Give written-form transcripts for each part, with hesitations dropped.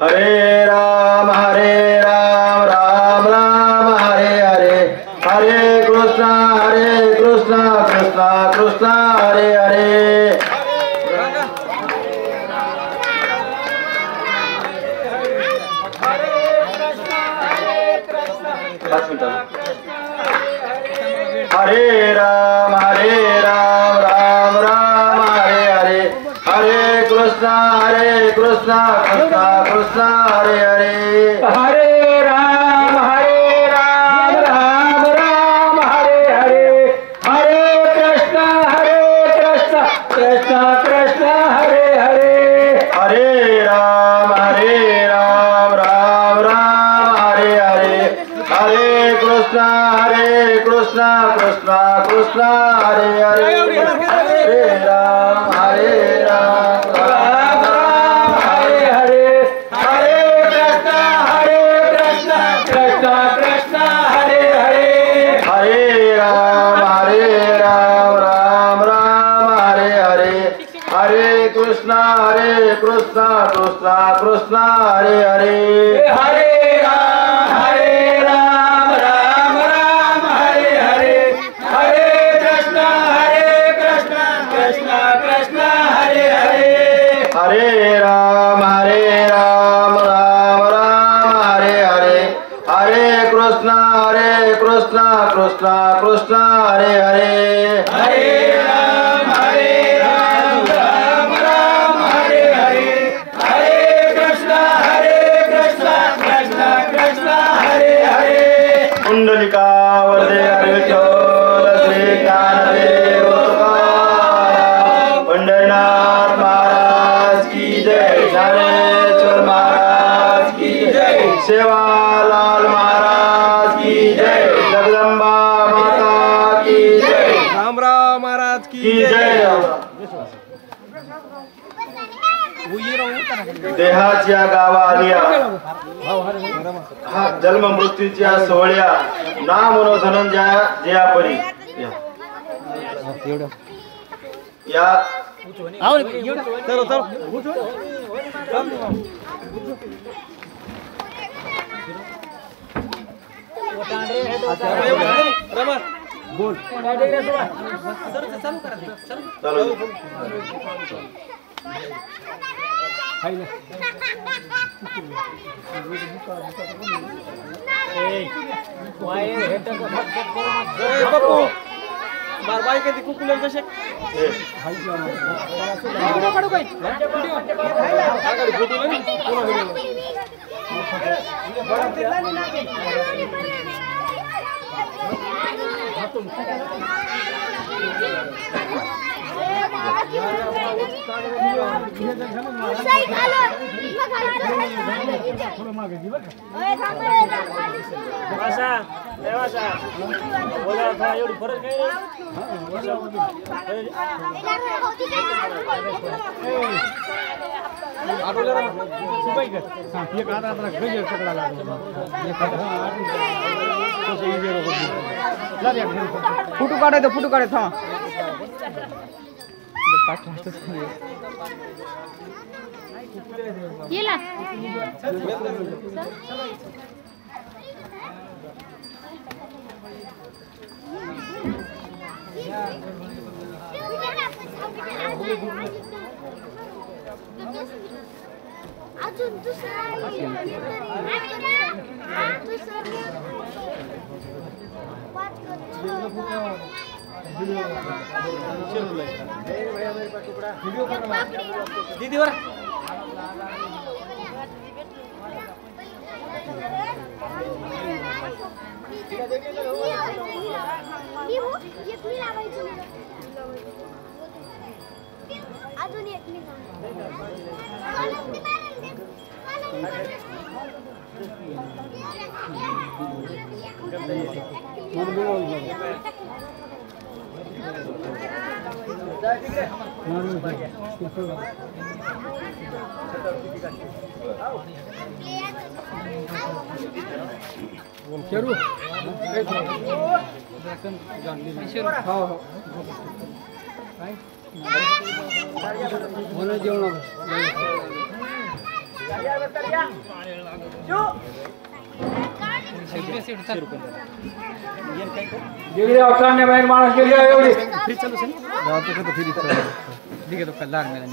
हरे राम राम राम हरे हरे, हरे कृष्णा कृष्णा कृष्णा हरे हरे। हरे राम राम राम हरे हरे, हरे कृष्णा कृष्णा कृष्णा हरे हरे। हरे राम राम राम हरे हरे, हरे कृष्णा कृष्णा कृष्णा हरे हरे। हरे राम राम राम हरे हरे, हरे कृष्णा कृष्णा कृष्णा हरे हरे। हरे राम राम राम हरे हरे, हरे कृष्णा कृष्णा कृष्णा हरे हरे। हरे राम राम राम हरे हरे, हरे कृष्णा कृष्णा कृष्णा हरे हरे। हरे राम राम राम हरे हरे, हरे कृष्णा कृष्णा कृष्णा हरे हरे। हरे राम राम राम हरे हरे, हरे कृष्णा कृष्णा कृष्णा हरे हरे। हरे राम राम राम हरे हरे, हरे कृष्णा कृष्णा कृष्णा हरे हरे। कुंडलिका वरदे हरे विठ्ठल श्री ज्ञानदेव तुकाराम, पंढरनाथ महाराज की जय, ज्ञानेश्वर महाराज की जय, सेवालाल महाराज की जय, जगदंबा माता की जय, रामराव महाराज की जय। देहाच्या गावालिया हा जन्म मृत्यूच्या सोहळ्या ना म्हणो धनंजया जयापरी या बोल बार कधी कुकुला कसे एवढी फरक फोटो काढायचं फोटो काढायचं हा येला अजून दुसरा दीदी वर अजून एक डिग्री अकांड बाहेर माणूस डिग्री एवढी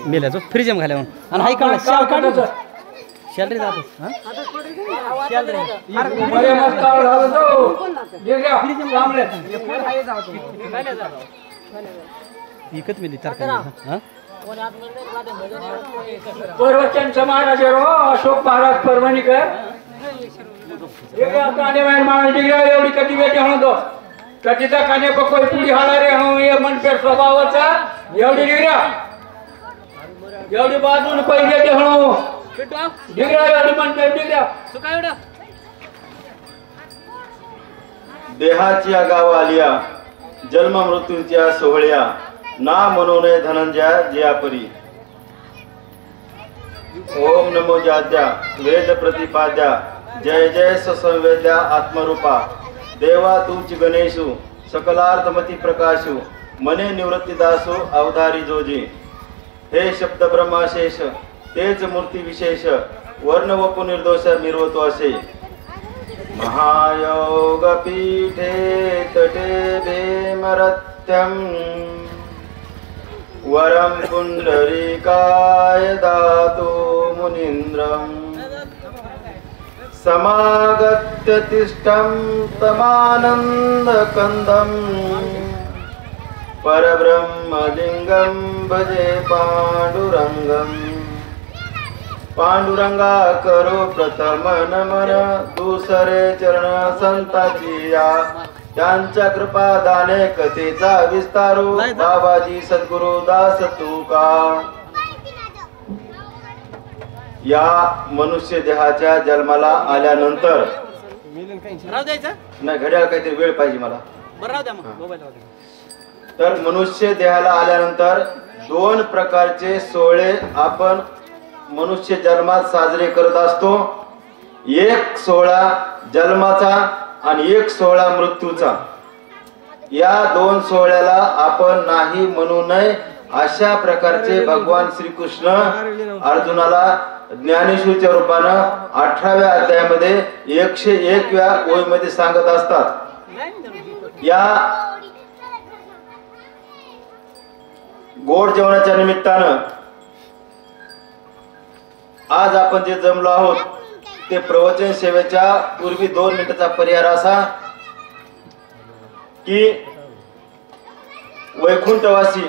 मेल्याचो फ्रीज घाल्या आणि हाय काढला शाल काढायचं शाल रे जातो शाल रे बरे मस्त काढ झालं तो डिग्री थांबले विकत मिली तरकारी हा परवचन समाज अशोक महाराज परभणीकर काने बाहेर माणूस डिग्री एवढी कधी वेटे म्हणतो कधीचा काने कोई पुढी हाला रे हूं ये मनपेर स्वभावाचा एवढी डिग्री एवढी बाजून पहिले ते हणू डिग्री एवढी मनपेर डिग्री देहाच्या गाव आलिया जन्म मृत्यूच्या सोहळ्या ना मनोने धनंजया जयापरी ओम नमो जाद्या वेद प्रतिपाद्या जय जय संवेद्या आत्मरूपा देवा तूच गणेशु सकलार्थमती प्रकाशु मने निवृत्तीदासु अवधारी जोजी हे शब्द ब्रह्माशेष तेच मूर्ती विशेष वर्ण वपु निर्दोष मिरवतो असे महायोग पीठे तटे भेमरत्यम वरम पुंडरीकाय दातु मुनीन्द्रम समागत्य तिष्ठं तमानंद कंदम परब्रह्मलिंगं भजे पांडुरंगम पांडुरंगा करो प्रथम नमन दुसरे चरण संताची या त्यांच्या कृपादाने कथेचा विस्तारू बाबाजी सद्गुरु दास तुका या मनुष्य देहाच्या जन्माला आल्यानंतर राहू द्यायचं नाही घड्याळ काहीतरी वेळ पाहिजे मला बरं राहू द्या मग मोबाईल राहू द्या तर मनुष्य देहाला आल्यानंतर दोन प्रकारचे सोहळे आपण मनुष्य जन्मात साजरे करत असतो एक सोहळा जन्माचा आणि एक सोहळा मृत्यूचा या दोन सोहळ्याला आपण नाही म्हणू नये अशा प्रकारचे भगवान श्रीकृष्ण अर्जुनाला ज्ञानेश्वरीच्या रूपानं 18व्या अध्यायामध्ये 101व्या ओळीमध्ये सांगत असतात या गोड जेवणाच्या निमित्तानं आज आपण जे जमलो आहोत ते प्रवचन सेवेच्या पूर्वी 2 मिनिटाचा परिहार असा की वैकुंठवासी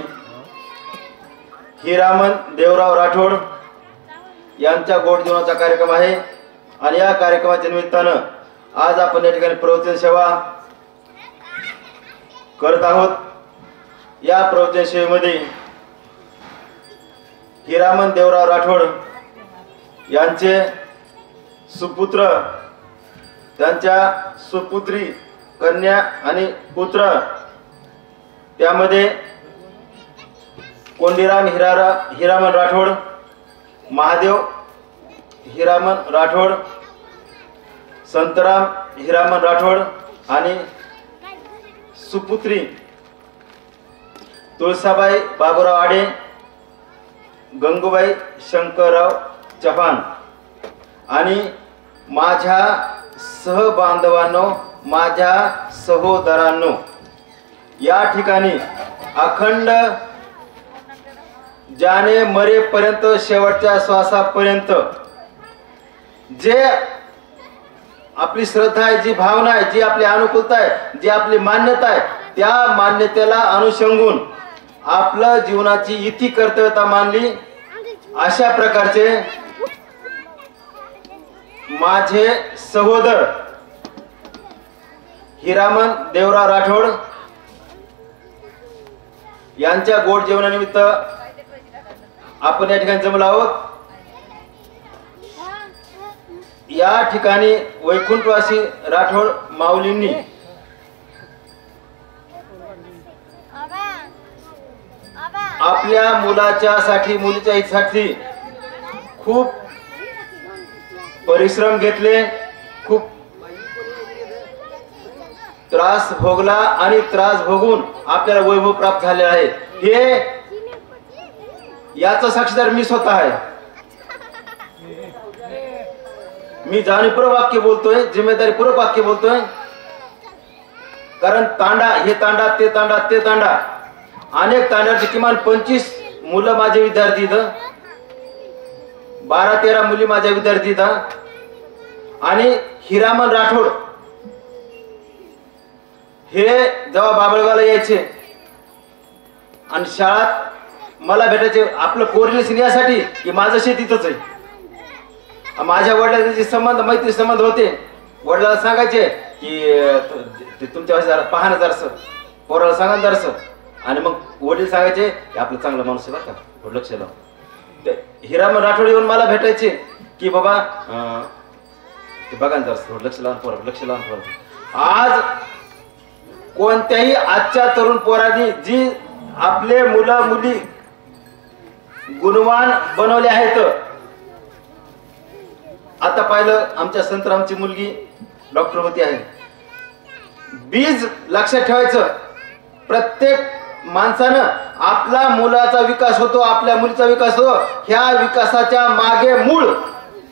हिरामन देवराव राठोड यांचा गोड जीवनाचा कार्यक्रम आहे आणि या कार्यक्रमाच्या निमित्तानं आज आपण या ठिकाणी प्रवचन सेवा करत आहोत। या प्रवचन सेवेमध्ये हिरामन देवराव राठोड यांचे सुपुत्र त्यांच्या सुपुत्री कन्या आणि पुत्र त्यामध्ये कोंडीराम हिरामन राठोड, महादेव हिरामन राठोड, संतराम हिरामन राठोड आणि सुपुत्री तुळसाबाई बाबूराव आडे, गंगूबाई शंकरराव चव्हाण आणि माझ्या सहबांधवांनो, माझ्या सहोदरांनो, या ठिकाणी अखंड जाने मरेपर्यंत शेवटच्या श्वासापर्यंत जे आपली श्रद्धा आहे, जी भावना आहे, जी आपली अनुकूलता आहे, जी आपली मान्यता आहे, त्या मान्यतेला अनुसंगून आपलं जीवनाची इति कर्तव्यता मानली अशा प्रकारचे माझे सहोदर हिरामन देवराव राठोड यांच्या गोड जेवणानिमित्त आपण या ठिकाणी जमलो आहोत। या ठिकाणी वैकुंठवासी राठोड माऊलींनी आपल्या मुलाच्या साठी, मुलीच्या हितासाठी खूप परिश्रम घेतले, खूप त्रास भोगला आणि त्रास भोगून आपल्याला वैभव प्राप्त झाले आहे। हे याचा साक्षीदार मी स्वतः आहे। मी जाणीवपूर्वक वाक्य बोलतोय, जिम्मेदारीपूर्वक वाक्य बोलतोय. कारण तांडा, हे तांडा, ते तांडा, ते तांडा, अनेक तांड्याचे किमान 25 मुलं माझे विद्यार्थी इथं, 12-13 मुली माझ्या विद्यार्थी इथं. आणि हिरामन राठोड हे जेव्हा बाबळगावला यायचे आणि शाळात मला भेटायचे, आपलं कोरिलेशन यासाठी की माझं शेत इथंच आहे. माझ्या वडिलांचे संबंध, मैत्री संबंध होते. वडिलाला सांगायचे की तुमच्या पाहणं जरासं, पोराला सांगा जरासं. आणि मग वडील सांगायचे की आपलं चांगला माणूस आहे बरं का, थोडं लक्ष लाव. ते हिरामन राठोड येऊन मला भेटायचे की बाबा ते बघा ना जरासं, थोडं लक्ष लावून पोरा, लक्ष लावून पोरा. आज कोणत्याही आजच्या तरुण पोरांनी जी आपले मुलं मुली गुणवान बनवले आहेत. आता पाहिलं आमच्या संतरामची मुलगी डॉक्टर होती आहे. बीज लक्षात ठेवायचं, प्रत्येक माणसानं आपला मुलाचा विकास होतो, आपल्या मुलीचा विकास होतो. ह्या विकासाच्या मागे मूळ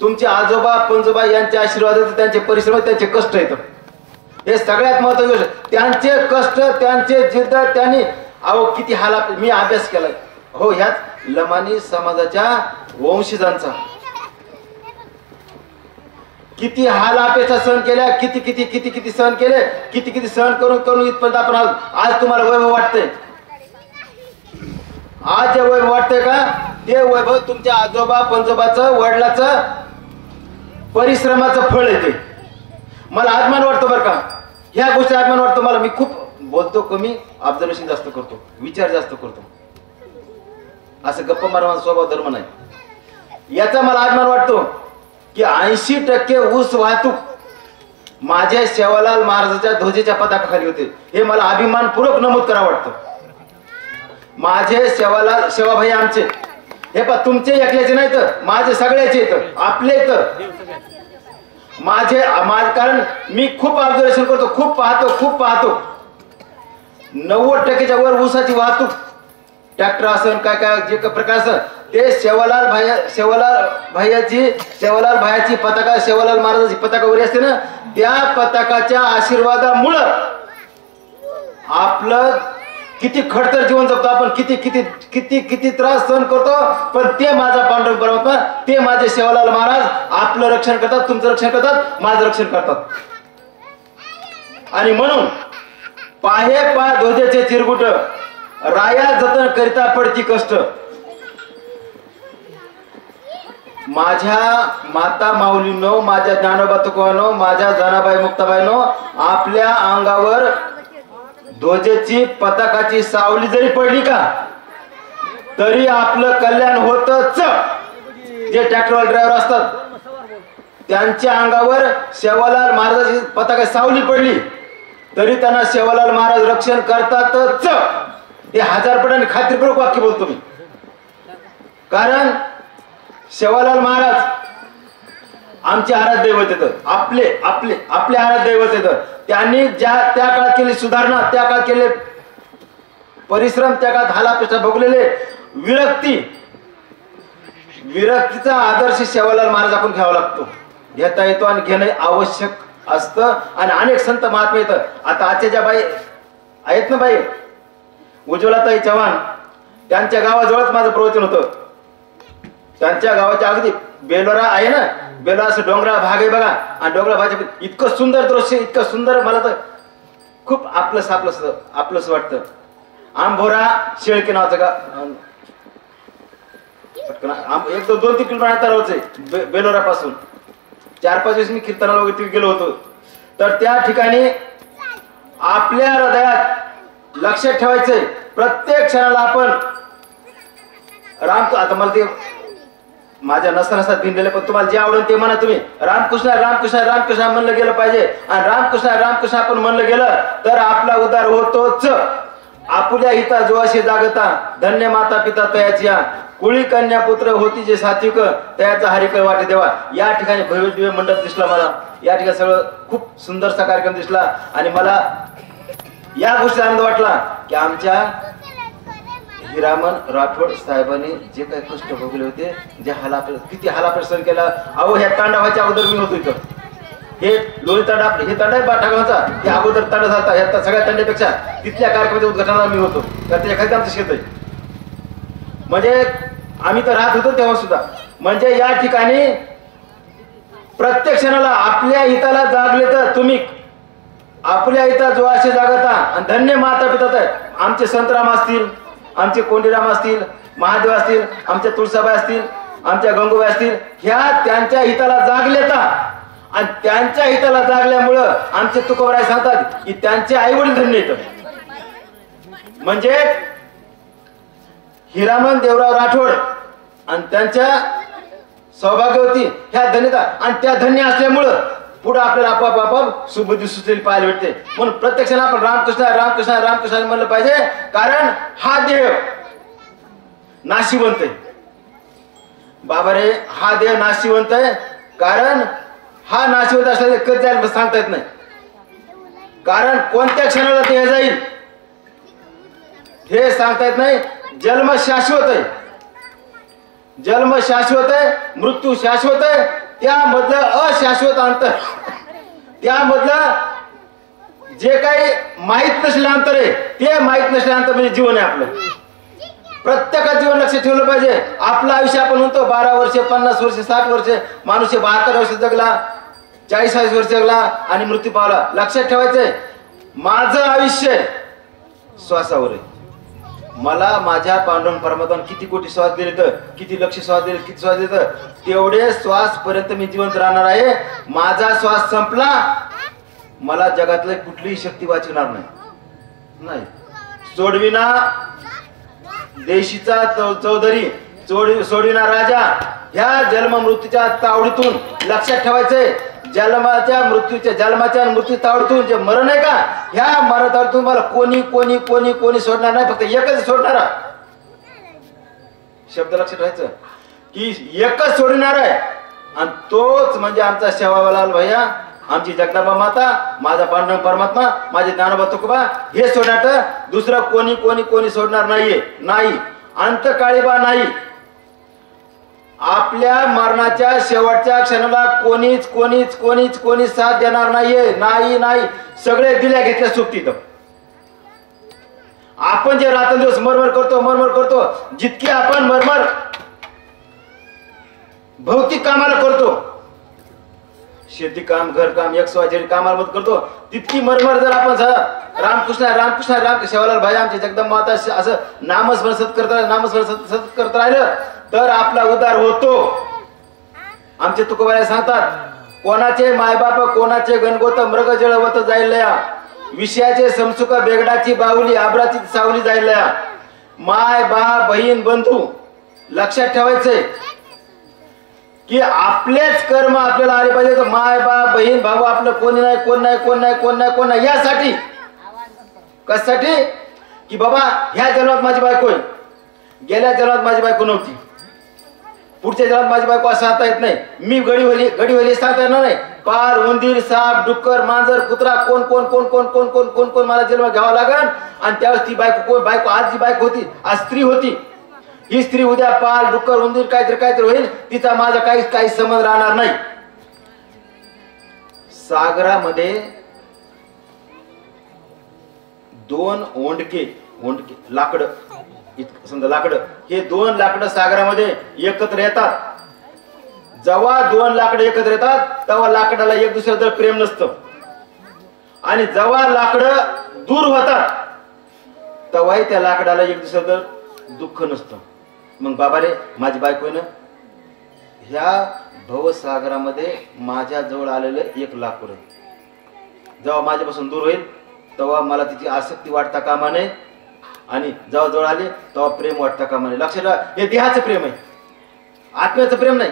तुमचे आजोबा पंजोबा यांचे आशीर्वाद आहेत, त्यांचे परिश्रम, त्यांचे कष्ट आहेत. हे सगळ्यात महत्त्वाचं. त्यांचे कष्ट, त्यांचे जिद्द, त्यांनी अहो किती हाल. मी अभ्यास केलाय हो ह्याच लमानी समाजाच्या वंशजांचा. किती हाल अपेक्षा सहन केल्या, किती किती किती किती सहन केले, किती किती सहन करून करून इथपर्यंत आपण आज तुम्हाला वैभव वाटतंय. आज जे वैभव वाटतंय का, ते वैभव तुमच्या आजोबा पंजोबाचं, वडिलाचं परिश्रमाचं फळ येते. मला अभिमान वाटतो बरं का, ह्या गोष्टी अभिमान वाटतो मला. मी खूप बोलतो कमी, ऑब्झर्वेशन जास्त करतो, विचार जास्त करतो. असं गप्पा मारण्याचा स्वभाव धर्म नाही. याचा मला अभिमान वाटतो की 80% ऊस वाहतूक माझ्या सेवालाल महाराजांच्या ध्वजेच्या पताकाखाली होते. हे मला अभिमानपूर्वक नमूद करावं वाटतं. माझे सेवालाल, सेवाभाई आमचे, हे पा तुमचे एकल्याचे नाही तर माझे सगळ्याचे येतं, आपले येतं माझे. कारण मी खूप ऑब्झर्वेशन करतो, खूप पाहतो. 90%च्या वर ऊसाची वाहतूक, ट्रॅक्टर असन काय काय जे प्रकार असन, ते सेवालाल भायाची पताका, सेवालाल महाराजांची पताका वगैरे असते ना, त्या पताकाच्या आशीर्वादामुळं आपलं किती खडतर जीवन जगतो आपण, किती किती किती किती त्रास सहन करतो, पण ते माझा पांडुरंग परमात्मा, ते माझे सेवालाल महाराज आपलं रक्षण करतात, तुमचं रक्षण करतात, माझं रक्षण करतात. आणि म्हणून पाहे पा ध्वजेचे चिरगुट, राया जतन करिता पडती कष्ट. माझ्या माता माऊलींनो, माझ्या ज्ञानोबा तुकोबांनो, माझ्या जनाबाई मुक्ताबाईंनो, आपल्या अंगावर ध्वजेची पताकाची सावली जरी पडली का तरी आपलं कल्याण होतच. जे ट्रॅक्टर ड्रायव्हर असतात त्यांच्या अंगावर सेवालाल महाराजाची पताका सावली पडली तरी त्यांना सेवालाल महाराज रक्षण करतातच. हे 1000 पटाने खात्रीपूर्वक वाक्य बोलतो मी. कारण सेवालाल महाराज आमचे आराध्य दैवत येतं, आपले आराध्य दैवत येतं. त्यांनी त्या काळात केली सुधारणा, त्या काळात केले परिश्रम, त्या काळात हालापेक्षा भोगलेले विरक्तीचा आदर्श सेवालाल महाराज आपण घ्यावा लागतो, घेता येतो आणि घेणं आवश्यक असतं. आणि अनेक संत महात्मा येतं. आता आजच्या ज्या बाई आहेत ना बाई, उज्ज्वलाताई चव्हाण, त्यांच्या गावाजवळच माझं प्रवचन होतं. त्यांच्या गावाच्या अगदी बेलोरा आहे ना, बेलोरा असं डोंगराळ भाग आहे बघा, आणि डोंगराळ भागाच्या इतकं सुंदर दृश्य, इतकं सुंदर, मला तर खूप आपलंस वाटतं. आंभोरा शेळके नावाचं गाव, 1-2-3 किलोमीटर अंतरावरच आहे बेलोरा पासून. 4-5 दिवस मी कीर्तनाला वगैरे गेलो होतो. तर त्या ठिकाणी आपल्या हृदयात लक्षात ठेवायचंय, प्रत्येक क्षणाला आपण आता मला ते माझ्या नसताना भिनलेले, पण तुम्हाला जे आवडेल ते म्हणा तुम्ही. रामकृष्ण रामकृष्ण रामकृष्ण म्हणलं गेलं पाहिजे. आणि रामकृष्ण रामकृष्ण आपण म्हणलं गेलं तर आपला उद्धार होतोच. आपुल्या हिता जोशी जागता, धन्य माता पिता तयाची, कुळी कन्या पुत्र होती जे सात्विक, तयाचा हरिकर वाटे देवा. या ठिकाणी भव्य दिव्य मंडप दिसला मला. या ठिकाणी सगळं खूप सुंदरसा कार्यक्रम दिसला. आणि मला या गोष्टीचा आनंद वाटला की आमच्या हिरामन राठोड साहेबांनी जे काही कष्ट भोगले होते, जे किती हालाप्रसंग केला. अहो ह्या तांडा व्हायच्या अगोदर मी होतो इथं. हे लोणी तांडा हे तांडा बाठागावचा हे अगोदर तांडा झाला. ह्या सगळ्या तांड्यापेक्षा तिथल्या कार्यक्रमाच्या उद्घाटनाला मी होतो. तर ते एखादं आमचं शेत आहे. म्हणजे आम्ही तर राहत होतो तेव्हा सुद्धा. म्हणजे या ठिकाणी प्रत्येक क्षणाला आपल्या हिताला जागले तर तुम्ही आपल्या हिता जो असे जागता आणि धन्य माता पितात आहेत. आमचे संतराम असतील, आमचे कोंडीराम असतील, महादेव असतील, आमच्या तुळसाबाई असतील, आमच्या गंगूबाई असतील, ह्या त्यांच्या हिताला जागलेता आणि त्यांच्या हिताला जागल्यामुळं आमचे तुकोबराय सांगतात की त्यांचे आई वडील धन्य येत. म्हणजे हिरामन देवराव राठोड आणि त्यांच्या सौभाग्यवती ह्या धन्यता आणि त्या धन्य असल्यामुळं पुढे आपल्याला आपोआप सुबुद्धी सुचलेली पाहायला भेटते. म्हणून प्रत्यक्षाने आपण रामकृष्ण रामकृष्ण रामकृष्ण म्हणलं पाहिजे. कारण हा देह नाशिवंत आहे. बाबा रे, हा देह नाशिवंत आहे. कारण हा नाशिवंत असल्याने कधी जाईल सांगता येत नाही. कारण कोणत्या क्षणाला देह जाईल हे सांगता येत नाही. जन्म शाश्वत आहे, जन्म शाश्वत आहे, मृत्यू शाश्वत आहे. त्यामधलं अशाश्वत अंतर, त्यामधलं जे काही माहित नसलेलं अंतर आहे ते माहित नसलेलं अंतर म्हणजे जीवन आहे आपलं. प्रत्येकाचं जीवन लक्ष ठेवलं पाहिजे. आपलं आयुष्य आपण म्हणतो 12 वर्षे 50 वर्षे 60 वर्षे, माणूस 72 वर्ष जगला, 40 वर्ष जगला आणि मृत्यू पावला. लक्षात ठेवायचंय माझं आयुष्य श्वासावर आहे. मला माझ्या पांडुरंग परमात्म्याने किती कोटी श्वास दिले तर, किती लक्ष श्वास दिले, किती श्वास दिले तर तेवढे श्वास पर्यंत मी जिवंत राहणार आहे. माझा श्वास संपला मला जगातली कुठलीही शक्ती वाचवणार नाही. सोडविना देशीचा चौधरी सोडविना राजा. ह्या जन्म मृत्यूच्या तावडीतून लक्षात ठेवायचंय, जन्माच्या मृत्यू तावडीतून जे मरण आहे का, ह्या मरण तावडीतून मला कोणी कोणी कोणी कोणी सोडणार नाही. फक्त एकच सोडणारा शब्द लक्षात ठेवायचं की एकच सोडणार आहे आणि तोच म्हणजे आमचा सेवालाल भैया, आमची जगदंबा माता, माझा पांडुरंग परमात्मा, माझे ज्ञानोबा तुकोबा. हे सोडणार तर दुसरं कोणी कोणी कोणी सोडणार नाहीये. नाही, अंतकाळीबा नाही. आपल्या मरणाच्या शेवटच्या क्षणाला कोणीच कोणीच कोणीच कोणीच साथ देणार नाहीये. नाही नाही, सगळे दिल्या घेतल्या सुट्टीत. आपण जे रात्रंदिवस मरमर करतो, जितकी आपण मरमर भौतिक कामाला करतो, शेती काम, घर काम, XYZ कामाला मत करतो, तितकी मरमर जर आपण रामकृष्ण रामकृष्ण राम सेवालाल भाई, आमचे जगदंबा माता असं नामस्मरण सतत करत राहिलं तर आपला उद्धार होतो. आमचे तुकोबाई सांगतात, कोणाचे मायबाप कोणाचे गणगोत मृग जळवत जायलया, विषयाचे समसुख बेगडाची बाहुली आबराची सावली जायलया. माय बा बहीण बंधू लक्षात ठेवायचंय की आपलेच कर्म आपल्याला आले पाहिजे. तर माय बा बहीण भाऊ आपलं कोणी नाही, कोण नाही, कोण नाही, कोण नाही, कोण नाही, यासाठी कशासाठी की बाबा ह्या जन्मात माझी बायको आहे, गेल्या जन्मात माझी बायको नव्हती, पुढच्या जन्मात माझी बायको असं सांगता येत नाही. मी गडी सांगता येणार नाही. पार, उंदीर, साप, डुक्कर, मांजर, कुत्रा, कोण कोण कोण कोण कोण कोण कोण कोण मला जन्म घ्यावा लागेल. आणि त्यावेळेस ती बायको कोण, बायको आज जी बायको होती आज स्त्री होती, ही स्त्री उद्या पाल, डुक्कर, उंदीर काहीतरी होईल. तिचा माझा काही संबंध राहणार नाही. सागरामध्ये 2 ओंडके लाकड, समजा लाकडं, हे 2 लाकडं सागरामध्ये एकत्र येतात. जेव्हा 2 लाकडं एकत्र येतात तेव्हा लाकडाला एक दुसऱ्याचं प्रेम नसतं. आणि जेव्हा लाकडं दूर होतात तेव्हाही त्या लाकडाला एक दुसऱ्याचं दुःख नसतं. मग बाबा रे, माझी बायको आहे ना, ह्या भवसागरामध्ये माझ्या जवळ आलेलं एक लाकूड आहे. जेव्हा माझ्यापासून दूर होईल तेव्हा मला तिची आसक्ती वाटता कामा नये आणि जेव्हा जवळ आली तेव्हा प्रेम वाटता कामा नये. लक्षात ठेवा, हे देहाचं प्रेम आहे, आत्म्याचं प्रेम नाही.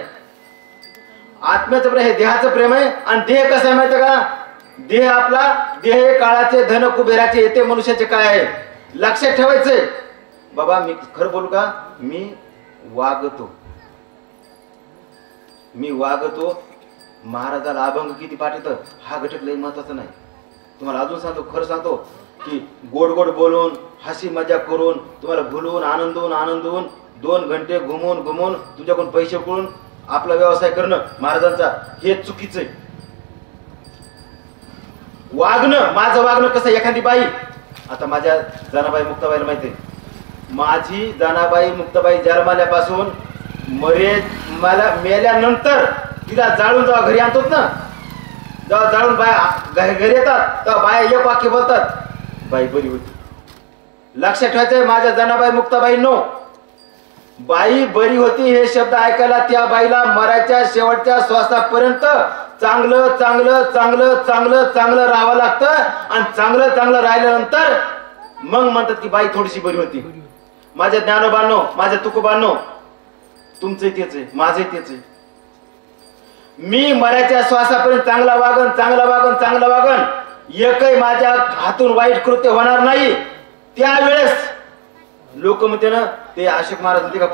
आत्म्याचं प्रेम हे देहाचं प्रेम आहे. आणि देह कसं आहे माहिती का, देह आपला देह काळाचे धन कुबेराचे येते मनुष्याचे काय आहे. लक्षात ठेवायचंय. बाबा मी खरं बोलू का, मी वागतो. महाराजाला अभंग किती पाठ येतं हा घटक लई महत्वाचा नाही. तुम्हाला अजून सांगतो, खरं सांगतो की गोड गोड बोलून हसी मजा करून तुम्हाला भुलवून आनंदवून 2 घंटे घुमून तुमच्याकडून पैसे करून आपला व्यवसाय करणं महाराजांचा हे चुकीचं आहे. माझं वागणं कसं, एखादी बाई, आता माझ्या जनाबाई मुक्ताबाईला माहिती आहे, माझी जनाबाई मुक्ताबाई जन्मल्यापासून मला मेल्यानंतर तिला जाळून जेव्हा घरी आणतोच ना, जेव्हा जाळून बाया घरी येतात तेव्हा बाया एक वाक्य बोलतात, बाई बरी होती. लक्षात ठेवायचंय माझ्या जनाबाई मुक्ताबाईंनो, बाई बरी होती हे शब्द ऐकायला त्या बाईला मरायच्या शेवटच्या श्वासापर्यंत चांगलं चांगलं चांगलं चांगलं चांगलं राहावं लागतं. आणि चांगलं चांगलं राहिल्यानंतर मग म्हणतात की बाई थोडीशी बरी होती. माझ्या ज्ञानोबांनो, माझ्या तुकोबांनो, तुमचं तेच आहे, माझं तेच आहे. मी मरायच्या श्वासापर्यंत चांगला वागन, एकही माझ्या हातून वाईट कृत्य होणार नाही. त्यावेळेस लोक म्हणते ना, ते अशोक महाराज म्हणते का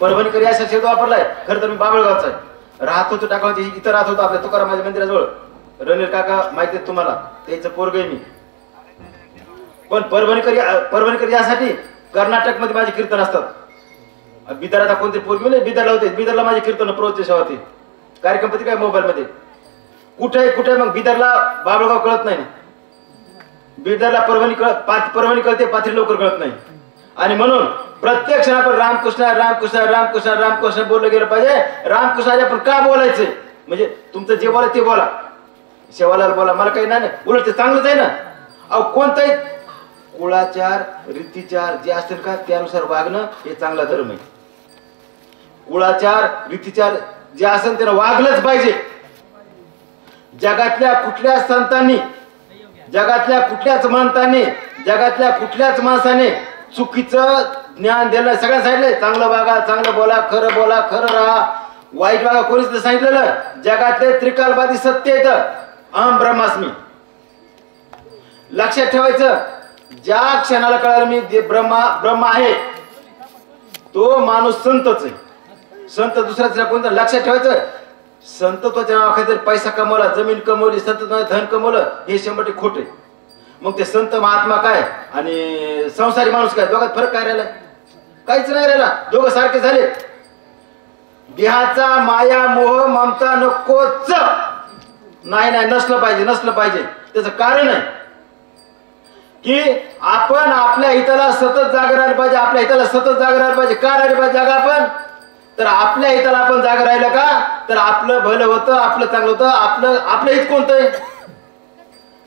परभणीकर या शब्द वापरलाय. खरं तर मी बाबळगावचा आहे, राहत होतो टाकावची इथं राहत होतो आपल्या तुकाराम माझ्या मंदिराजवळ. रणवीर काका माहिती आहे तुम्हाला, त्याचं पोरग आहे मी. पण परभणीकर यासाठी कर्नाटक मध्ये माझे कीर्तन असतात. बिदरला कोणते पोरगी नाही, बिदरला होते, बिदरला माझे कीर्तन प्रवचन सेवा होते. कार्यक्रम पती काय मोबाईल मध्ये कुठे मग बिदरला बाबळगाव कळत नाही, बिदरला परभणी कळते, पाथरी लवकर कळत नाही. आणि म्हणून प्रत्येक क्षण आपण रामकृष्ण बोललं गेलं पाहिजे. रामकृष्ण आपण का बोलायचंय, म्हणजे तुमचं जे बोला ते बोला, शेवाला बोला, मला काही नाही, उलट ते चांगलंच आहे ना. अहो कोणताही कुळाचार रीतीचार जे असतील का त्यानुसार वागणं हे चांगला धर्म आहे. कुळाचार रीतीचार जे असेल त्यानं वागलंच पाहिजे. जगातल्या कुठल्याच संतांनी, जगातल्या कुठल्याच महंतांनी, जगातल्या कुठल्याच माणसाने चुकीचं ज्ञान दिलं. सगळ्या सांगितलंय चांगलं वागा, चांगलं बोला, खरं राहा, वाईट वागा. कोणीच सांगितलेलं. जगातले त्रिकालवादी सत्य येतं, अहम ब्रह्मास्मी. लक्षात ठेवायचं, ज्या क्षणाला कळालं मी ब्रह्मा आहे तो माणूस संतच आहे. संत दुसऱ्या कोणता. लक्षात ठेवायचं, संतत्वाच्या नावाखाली पैसा कमवला, जमीन कमवली, संतत्वाने धन कमवलं, हे 100% खोट आहे. मग ते संत महात्मा काय आणि संसारी माणूस काय, दोघात फरक काय राहिला? काहीच नाही राहिला. दोघं सारखे झाले. देहाचा माया मोह ममता नकोच. नाही नसलं पाहिजे. त्याचं कारण आहे की आपण आपल्या हिताला सतत जागा राहिलं पाहिजे. का राहिलं पाहिजे जागा आपण? तर आपल्या हिताला आपण जागा राहिलं का तर आपलं भलं होतं, आपलं चांगलं होतं. आपलं हित कोणतं आहे?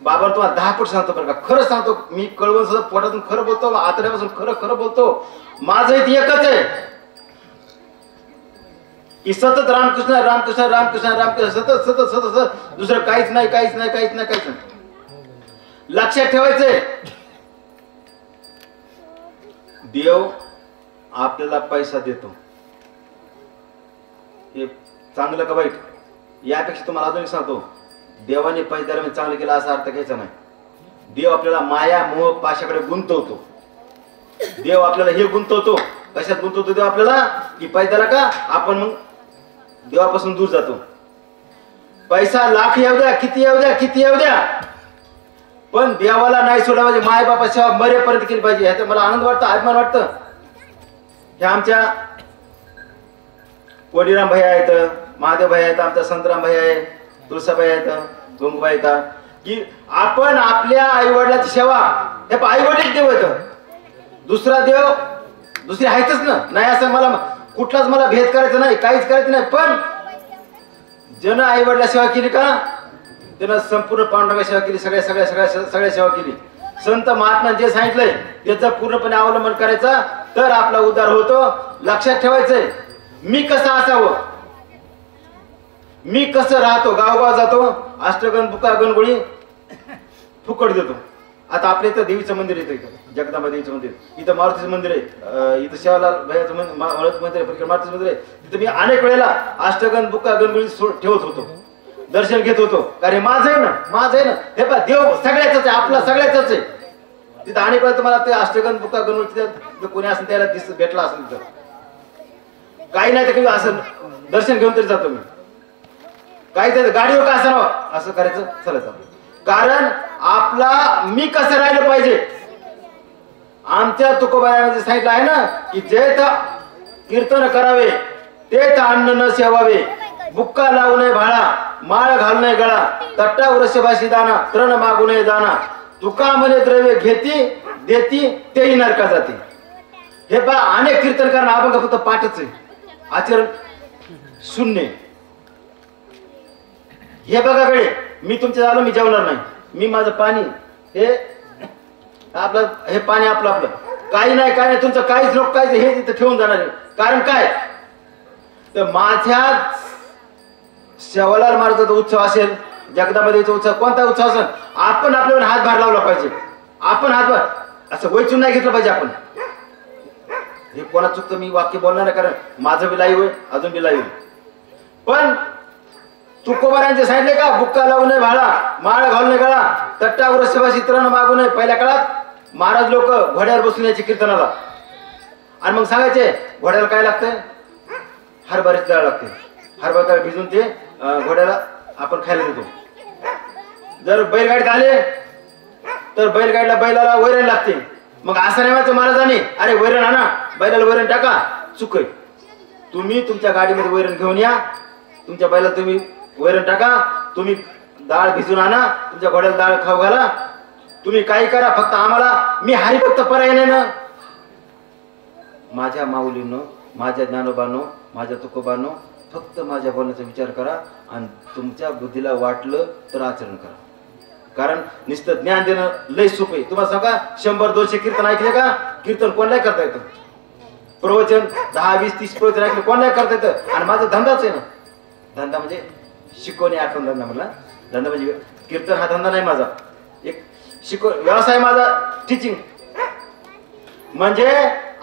बाबा तुम्हाला 10 फूट सांगतो बरं का, खरं सांगतो. मी कळवून सुद्धा पोटातून खरं बोलतो, आतड्यापासून खरं बोलतो. माझं हित एकच आहे की सतत रामकृष्ण सतत दुसरं काहीच नाही. लक्षात ठेवायचंय, देव आपल्याला पैसा देतो, हे चांगलं का वाईट यापेक्षा तुम्हाला अजून एक सांगतो, देवाने पैसा द्यायला मी चांगलं केलं असा अर्थ घ्यायचा नाही. देव आपल्याला माया मोह पाशाकडे गुंतवतो. देव आपल्याला हे गुंतवतो. कशात गुंतवतो देव आपल्याला? की पैशाला का आपण मग देवापासून दूर जातो. पैसा लाख येऊ द्या, किती येऊ द्या, पण देवाला नाही सोडला पाहिजे. माय बापा सेवा मरेपर्यंत केली पाहिजे. ह्याचा मला आनंद वाटतो, अभिमान वाटतं. हे आमच्या कोडीराम भाई आहेत, महादेव भाई आहेत, आमचा संतराम भाई आहे, तुळसाबाई आहेत, गंगूबाई आहेत, की आपण आपल्या आई वडिलाची सेवा, हे आई वडील देव आहेत. दुसरा देव दुसरे आहेतच ना. नाही असं मला कुठलाच मला भेद करायचा नाही, काहीच करायचं नाही. पण ज्यानं आई वडिला सेवा केली का त्यानं संपूर्ण पांडुरंगा सेवा केली, सगळ्या सेवा केली. संत महात्मा जे सांगितलंय त्याचं पूर्णपणे अवलंबन करायचा तर आपला उद्धार होतो. लक्षात ठेवायचंय, मी कसं असावं, मी कसं राहतो, गावगाव जातो, अष्टगण बुका गणगोळी फुकट देतो. आता आपल्या इथं देवीचं मंदिर येतं, इथं जगदंबा देवीचं मंदिर, इथं मारुतीचं मंदिर आहे, इथं शिवालाल भैयाचं मंदिर आहे, मारुतीचं मंदिर आहे. तिथं मी अनेक वेळेला अष्टगण बुका गणगोळी ठेवत होतो, दर्शन घेत होतो. कारण माझं आहे ना. हे पहा, देव सगळ्याच आहे, आपला सगळ्याच आहे. तिथं अनेक वेळा तुम्हाला ते अष्टगण बुका गणगोळी कोणी असेल त्याला भेटला असेल, तिथं काही नाही तर असं दर्शन घेऊन तरी जातो मी. काही तर गाडीवर का असं असं करायचं चालत. कारण आपला मी कसं राहिलं पाहिजे, आमच्या तुकोबाराने सांगितलं आहे ना की जेथ कीर्तन करावे तेथ अन्न न सेवावे, बुक्का लावू नये भाळा, माळ घालू नये गळा, तट्टा वृषभाशी दाना, तृण मागू नये दाना, तुका म्हणे द्रव्य घेती देती तेही नरका जाते. हे पहा अनेक कीर्तनकारांना अभंग फक्त पाठच आहे, आचरण शून्य. हे बघा कडे मी तुमच्या झालो, मी जेवणार नाही, मी माझं पाणी हे आपलं, हे पाणी आपलं आपलं काही नाही काय नाही, तुमचं काहीच लोक काय हे तिथं ठेवून जाणार आहे. कारण काय तर माझ्या शेवालाल महाराजाचा उत्सव असेल, जगदाबाईचा उत्सव, कोणता उत्सव असेल, आपण आपल्यावर हातभार लावला पाहिजे. आपण हातभार असं वैचून नाही घेतलं पाहिजे. आपण हे कोणा चुकतं मी वाक्य बोलणार नाही, कारण माझं बी लाईव्ह आहे, अजून बी लाईव्ह. पण तुकोबारांचे सांगितले का बुक्का लावू नये भाळा, माळ घालू नये गळा, तट्टा वृषभाशी तृण मागू नये. पहिल्या काळात महाराज लोक घोड्यावर बसून यायचे कीर्तनाला, आणि मग सांगायचे घोड्याला काय लागतंय, हरभऱ्याची डाळ लागते, हरभरा डाळ भिजून ते घोड्याला आपण खायला देतो. जर बैलगाडीत आले तर बैलगाडीला बैलाला वैरण लागते. मग असं नाही म्हणायचं महाराजांनी अरे वैरण आणा, बैलाला वैरण टाका, चुक आहे. तुम्ही तुमच्या गाडीमध्ये वैरण घेऊन या, तुमच्या बैलाला तुम्ही वैरण टाका, तुम्ही डाळ भिजून आणा, तुमच्या घोड्याला डाळ खाऊ घाला, तुम्ही काही करा, फक्त आम्हाला मी हरिभक्त पर्याय नाही ना. माझ्या माऊलींनो, माझ्या ज्ञानोबांनो, माझ्या तुकोबांनो, फक्त माझ्या बोलण्याचा विचार करा आणि तुमच्या बुद्धीला वाटलं तर आचरण करा. कारण नुसतं ज्ञान देणं लय सोपं आहे. तुम्हाला सांगा 100-200 कीर्तन ऐकले का, कीर्तन कोणालाही करता येतं, प्रवचन 10-20-30 प्रवचन ऐकले कोणालाही करता येतं. आणि माझा धंदाच आहे ना, धंदा म्हणजे शिकवणे, आठवण धंदा म्हणला, धंदा म्हणजे कीर्तन हा धंदा नाही माझा, एक व्यवसाय माझा टीचिंग. म्हणजे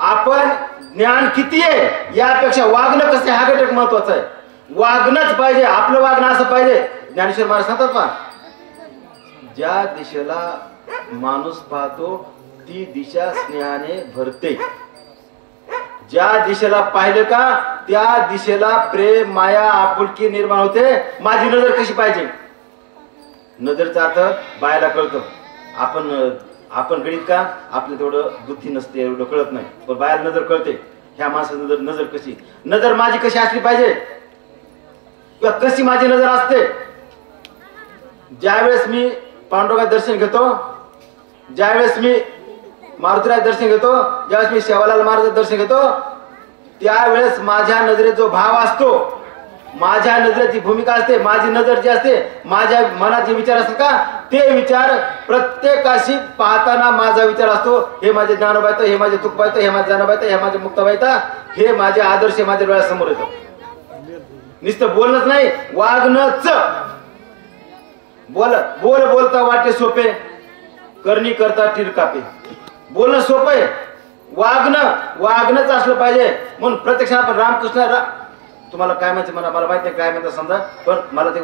आपण ज्ञान किती आहे यापेक्षा वागणं कसं आहे हा घटक महत्वाचा आहे. वागणंच पाहिजे, आपलं वागणं असं पाहिजे. ज्ञानेश्वर महाराज सांगतात पहा, ज्या दिशेला माणूस पाहतो ती दिशा स्नेहाने भरते. ज्या दिशेला पाहिलं का त्या दिशेला प्रेम, माया, आपुलकी निर्माण होते. माझी नजर कशी पाहिजे, नजरेचा अर्थ बायाला कळतं. आपण गणित का आपलं तेवढं बुद्धी नसते, एवढं कळत नाही, पण बाहेर नजर कळते. ह्या माणसाची नजर कशी, नजर माझी कशी असली पाहिजे किंवा कशी माझी नजर असते. ज्यावेळेस मी पांडुरंगाचं दर्शन घेतो, ज्यावेळेस मी मारुतीराज दर्शन घेतो, ज्यावेळेस मी शेवालाल महाराजांचं दर्शन घेतो, त्यावेळेस माझ्या नजरेत जो भाव असतो, माझ्या नजरेची भूमिका असते, माझी नजर जी असते, माझ्या मनात जे विचार असतात का ते विचार प्रत्येकाशी पाहताना माझा विचार असतो, हे माझे ज्ञानोबा येतं, हे माझे तुकोबा येतं, हे माझे ज्ञानोबा येतं, हे माझे मुक्ताबा येतं, हे माझे आदर्श माझ्या डोळ्यासमोर येतं. नुसतं बोलणंच नाही, वागणंच. बोलता वाटे सोपे, करणी करता टीर कापे. बोलणं सोपं आहे, वागणंच असलं पाहिजे. म्हणून प्रत्यक्षात आपण रामकृष्ण, तुम्हाला काय म्हणते मला माहित नाही काय म्हणतात समजा, पण मला ते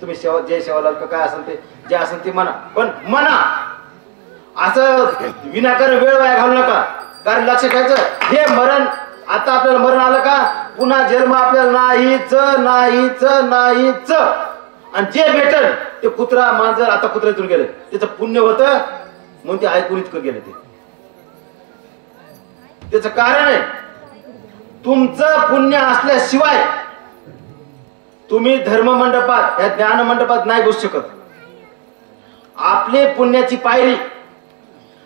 तुम्ही जय शेवालाल का काय असेल ते जे असेल ते म्हणा, पण म्हणा असं विनाकारण वेळ वाया घालू नका. कारण लक्ष ठेवायचं हे मरण, आता आपल्याला मरण आलं का पुन्हा जन्म आपल्याला नाहीच नाहीच नाहीच. आणि जे भेटल ते कुत्रा मांजर, आता कुत्रा इथून गेले त्याचं पुण्य होतं म्हणून ते ऐकून इतकं गेले. ते त्याचं कारण आहे, तुमचं पुण्य असल्याशिवाय तुम्ही धर्म मंडपात या ज्ञान मंडपात नाही बसू शकत. आपले पुण्याची पायरी,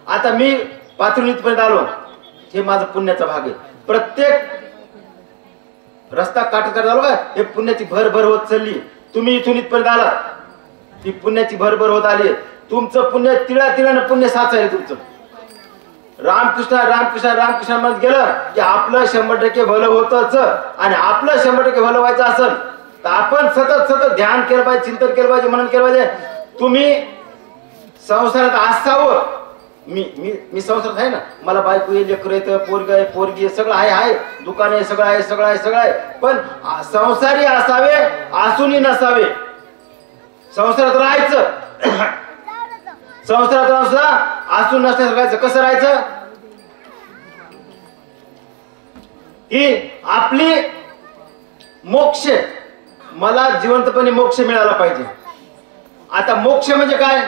आता मी पाथरुण इथपर्यंत आलो, हे माझं पुण्याचा भाग आहे. प्रत्येक रस्ता काटत आलो का हे पुण्याची भरभर होत चालली. तुम्ही इथून इथपर्यंत आला ती पुण्याची भरभर होत आली. तुमचं पुण्य तिळा तिळानं पुण्य साचायला तुमचं. रामकृष्ण रामकृष्ण रामकृष्ण म्हणत गेलं की आपलं 100% भलं होतच. आणि आपलं 100% भलं व्हायचं असेल तर आपण सतत ध्यान केलं पाहिजे, चिंतन केलं पाहिजे, मनन केलं पाहिजे. तुम्ही संसारात असावं. मी संसारात आहे ना, मला बायको आहे, लेकर येतं, पोरग आहे, पोरगी आहे, सगळं आहे, दुकान आहे, सगळं आहे. पण संसारी असावे, असूनही नसावे. संसारात राहायचं, संसारात असून नसण्यास राहायचं. कसं राहायचं ही आपली मोक्ष, मला जिवंतपणे मोक्ष मिळाला पाहिजे. आता मोक्ष म्हणजे काय,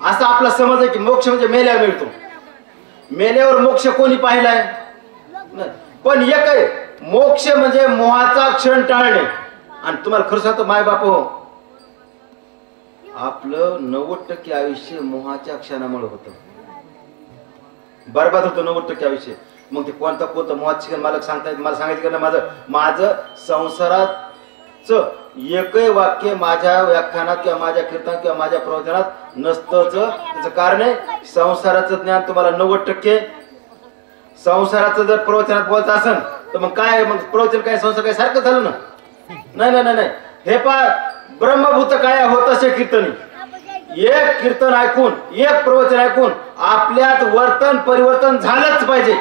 असा आपला समज आहे की मोक्ष म्हणजे मेल्यावर मिळतो. मेल्यावर मोक्ष कोणी पाहिलाय नाही. पण एक आहे, मोक्ष म्हणजे मोहाचा क्षण टाळणे. आणि तुम्हाला खरं सांगतो माय बाप हो, आपलं 90% आयुष्य मोहाच्या क्षणामुळे होतं, बरबाद होतं 90% आयुष्य. मग ते कोणतं मोहात शिकण मला सांगतायत, मला सांगायचं का नाही. माझं संसाराचं एकही वाक्य माझ्या व्याख्यानात किंवा माझ्या कीर्तनात किंवा माझ्या प्रवचनात नसतंच. त्याचं कारण आहे, संसाराचं ज्ञान तुम्हाला 90%. संसाराचं जर प्रवचनात बोलत असेल तर मग काय, मग प्रवचन काय संसार काय सारखं झालं ना. नाही नाही नाही नाही, हे पा ब्रह्मभूत काय होत असे कीर्तनी. एक कीर्तन ऐकून, एक प्रवचन ऐकून आपल्यात वर्तन परिवर्तन झालंच पाहिजे.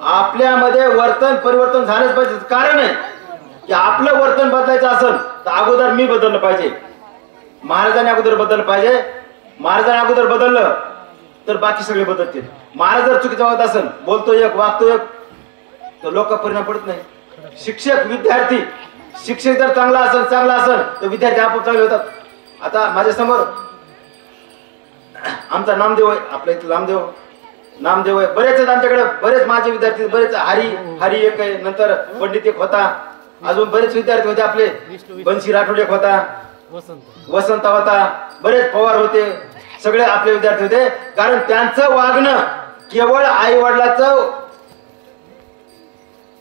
आपल्यामध्ये वर्तन परिवर्तन झालंच पाहिजे. कारण आहे की आपलं वर्तन बदलायचं असेल तर अगोदर मी बदललं पाहिजे, महाराजांनी अगोदर बदललं पाहिजे. महाराजांनी अगोदर बदललं तर बाकी सगळे बदलतील. महाराज जर चुकीचा वागत असेल, बोलतो एक वागतो एक, तर लोक परिणाम पडत नाही. शिक्षक विद्यार्थी, शिक्षक जर चांगला असेल तर विद्यार्थी आपोआप चांगले होतात. आता माझ्या समोर आमचा नामदेव आहे, आपल्या इथं नामदेव आहे. बरेच आहेत आमच्याकडे, बरेच माझे विद्यार्थी, बरेच हरी एक आहे, नंतर पंडित एक होता, अजून बरेच विद्यार्थी होते आपले. बंशी राठोड एक होता, वसंत होता, बरेच पवार होते, सगळे आपले विद्यार्थी होते. कारण त्यांचं वागणं केवळ आई वडिलाचं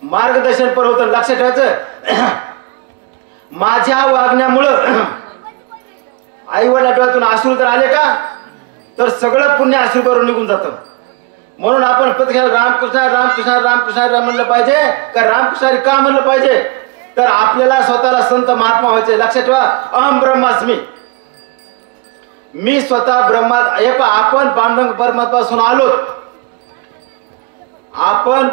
मार्गदर्शन पर होतं. लक्षात ठेवायचं, माझ्या वागण्यामुळं आई वडिला डोळ्यातून अश्रू जर आले का तर सगळं पुण्य अश्रूबरोबर निघून जातं. म्हणून आपण प्रत्येक रामकृष्ण रामकृष्ण रामकृष्ण राम म्हणलं पाहिजे. का रामकृष्ण का म्हणलं पाहिजे, तर आपल्याला स्वतःला संत महात्मा व्हायचे. लक्षात ठेवा, अहम ब्रह्मास्मी, मी स्वतः ब्रह्मा. आपण पांडुरंग परमात्मापासून आलो, आपण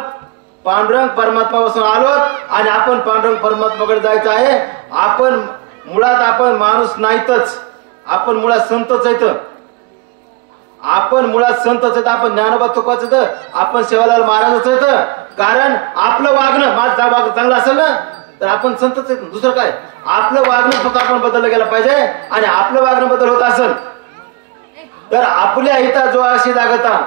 पांडुरंग परमात्मापासून आलो आणि आपण पांडुरंग परमात्माकडे जायचं आहे. आपण मुळात माणूस नाहीतच, आपण मुळात संतच आहेत. आपण मुळात संतच आहेत, आपण ज्ञानोबा तुकोबाच आहेत, आपण सेवालाल महाराजच आहेत. कारण आपलं वागणं, माझं वागणं चांगलं असेल ना तर आपण संतच आहेत. दुसरं काय, आपलं वागणं फक्त आपण बदललं गेलं पाहिजे. आणि आपलं वागणं बदल होत असेल तर आपल्या हिता जो अशी जागता,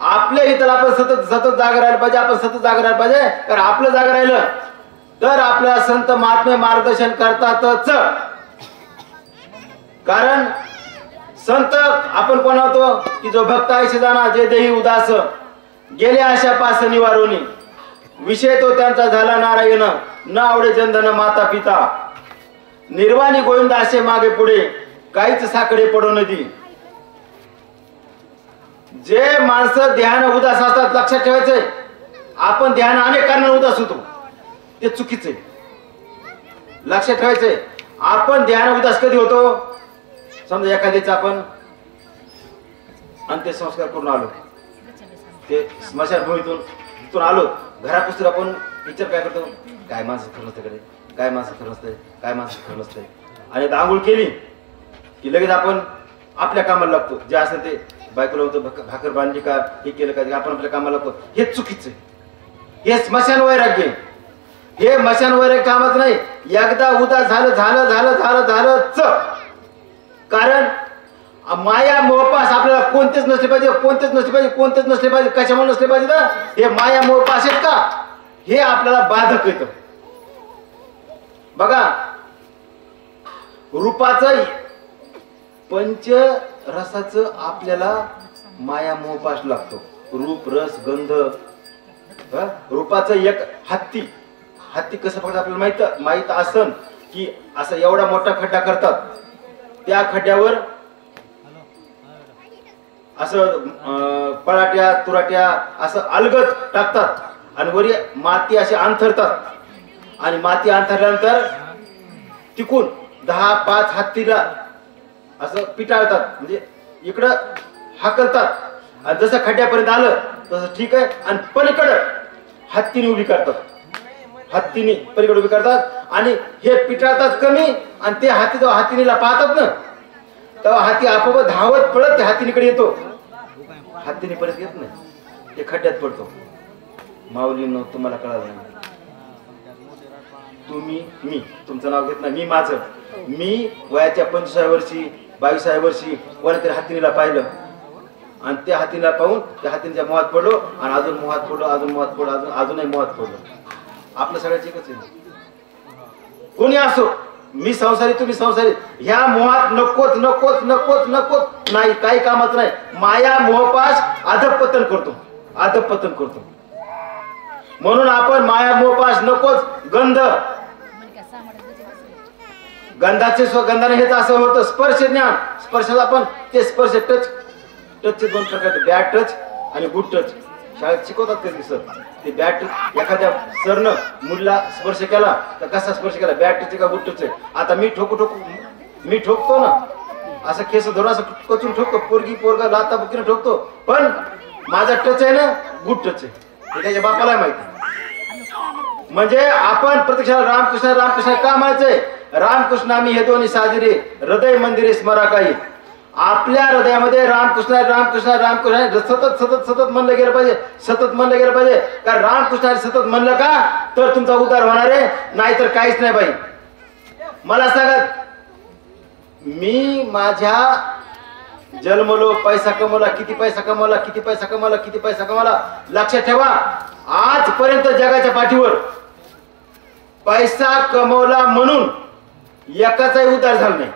आपल्या हिताला आपण सतत जागा राहायला पाहिजे. आपण सतत जागा राहायला पाहिजे. कारण आपलं जागा राहिलं तर आपल्या संत महात्मे मार्गदर्शन करतातच. कारण संत आपण कोण होतो की जो भक्त ऐशी जाणा जे देही उदास, गेले आशा पास निवारोनी, विषय तो त्यांचा झाला नारायण, न आवडे जनधन माता पिता, निर्वाणी गोविंद असे मागे पुढे, काहीच साकडे पडू नदी. जे माणसं ध्यान उदास असतात, लक्षात ठेवायचंय, आपण ध्यान अनेक कारणाने उदास होतो, ते चुकीचे. लक्षात ठेवायचंय, आपण ध्यान उदास कधी होतो, समजा एखाद्याचा आपण अंत्यसंस्कार करून आलो, ते स्मशानभूमीतून तिथून आलो, घरापासून आपण विचार काय करतो, काय माणसं खरं नसतं, काय माणसं खरं नसतंय, काय माणसं खरं नसतंय. आणि आंघोळ केली की लगेच आपण आपल्या कामाला लागतो. जे असेल ते बायकोला होतं, भाकर बांधली का, हे केलं का, आपण आपल्या कामाला लागतो. हे चुकीचं आहे. हे स्मशान वैराग्य, हे स्मशान वैराग्य कामात नाही. एकदा उदास झालंच. कारण माया मोहपास आपल्याला कोणतेच नसले पाहिजे. कशामुळे नसले पाहिजे ना, हे माया मोहपास आहेत का, हे आपल्याला बाधक येतं. बघा, रूपाचं पंच रसाचं आपल्याला माया मोहपास लागतो. रूप रस गंध. रूपाचं एक हत्ती कसं फक्त आपल्याला माहित असन की असं एवढा मोठा खड्डा करतात, त्या खड्ड्यावर असं पळाट्या तुराट्या असं अलगद टाकतात आणि वरी माती अशी अंथरतात. आणि माती अंथरल्यानंतर तिकून 10-5 हत्तीला असं पिटाळतात, म्हणजे इकडं हाकलतात. आणि जसं खड्ड्यापर्यंत आलं तसं ठीक आहे, आणि पलीकडं हत्तीने उभी करतात. हत्तीने पलीकडे उभी करतात आणि हे पिटाळतात कमी. आणि ते हत्ती जेव्हा हत्तीनीला पाहतात ना, तेव्हा हत्ती आपोआप धावत पळत त्या हत्तीनीकडे येतो. हत्तीने परत येत नाही, ते खड्ड्यात पडतो. माऊलींनो, तुम्हाला कळालं नाही, मी तुमचं नाव घेत नाही, मी वयाच्या 25व्या वर्षी 22व्या वर्षी कोणीतरी हत्तीनीला पाहिलं आणि त्या हातीला पाहून त्या हातींच्या मोहात पडलो आणि अजून मोहात पडलो, अजून मोहात पडलो, अजूनही मोहात पडलो. आपलं सगळ्याच एकच आहे. कोणी असो, मी संसारी तुम्ही संसारी, ह्या मोहात नकोच नकोच नकोच नकोच नाही, काही कामाचं नाही. माया मोहपाश अधपतन करतो, अधपतन करतो. म्हणून आपण माया मोहपाश नकोच. गंध, गंधाचे गंधाने हेच असं होतं. स्पर्श ज्ञान, स्पर्शाला आपण ते स्पर्श टच, टचचे दोन प्रकारचे, बॅड टच आणि गुड टच. शाळेत शिकवतात ते दिसत. ते बॅड टच, एखाद्या सरनं मुलीला स्पर्श केला तर कसा स्पर्श केला, बॅड टच का गुड टच आहे. आता मी मी ठोकतो ना, असं केस धरून असं कचून ठोकतो, पोरगी पोरगा लाता बुकीने ठोकतो, पण माझा टच आहे ना गुड टच आहे, हे त्याच्या बापाला माहिती. म्हणजे आपण प्रत्यक्षात रामकृष्ण रामकृष्ण का म्हणायचंय? रामकृष्ण आम्ही हे दोन्ही साजरे हृदय मंदिरे स्मरा काही. आपल्या हृदयामध्ये रामकृष्ण रामकृष्ण रामकृष्ण सतत सतत सतत म्हणलं गेलं पाहिजे, सतत म्हणलं गेलं पाहिजे. कारण रामकृष्ण सतत म्हणलं का तर तुमचा उद्धार होणार आहे, नाहीतर काहीच नाही बाई. मला सांगा, मी माझ्या जन्मलो, पैसा कमवला, किती पैसा कमवला, किती पैसा कमवला, किती पैसा कमवला. लक्षात ठेवा, आजपर्यंत जगाच्या पाठीवर पैसा कमवला म्हणून एकाचाही उद्धार झाला नाही.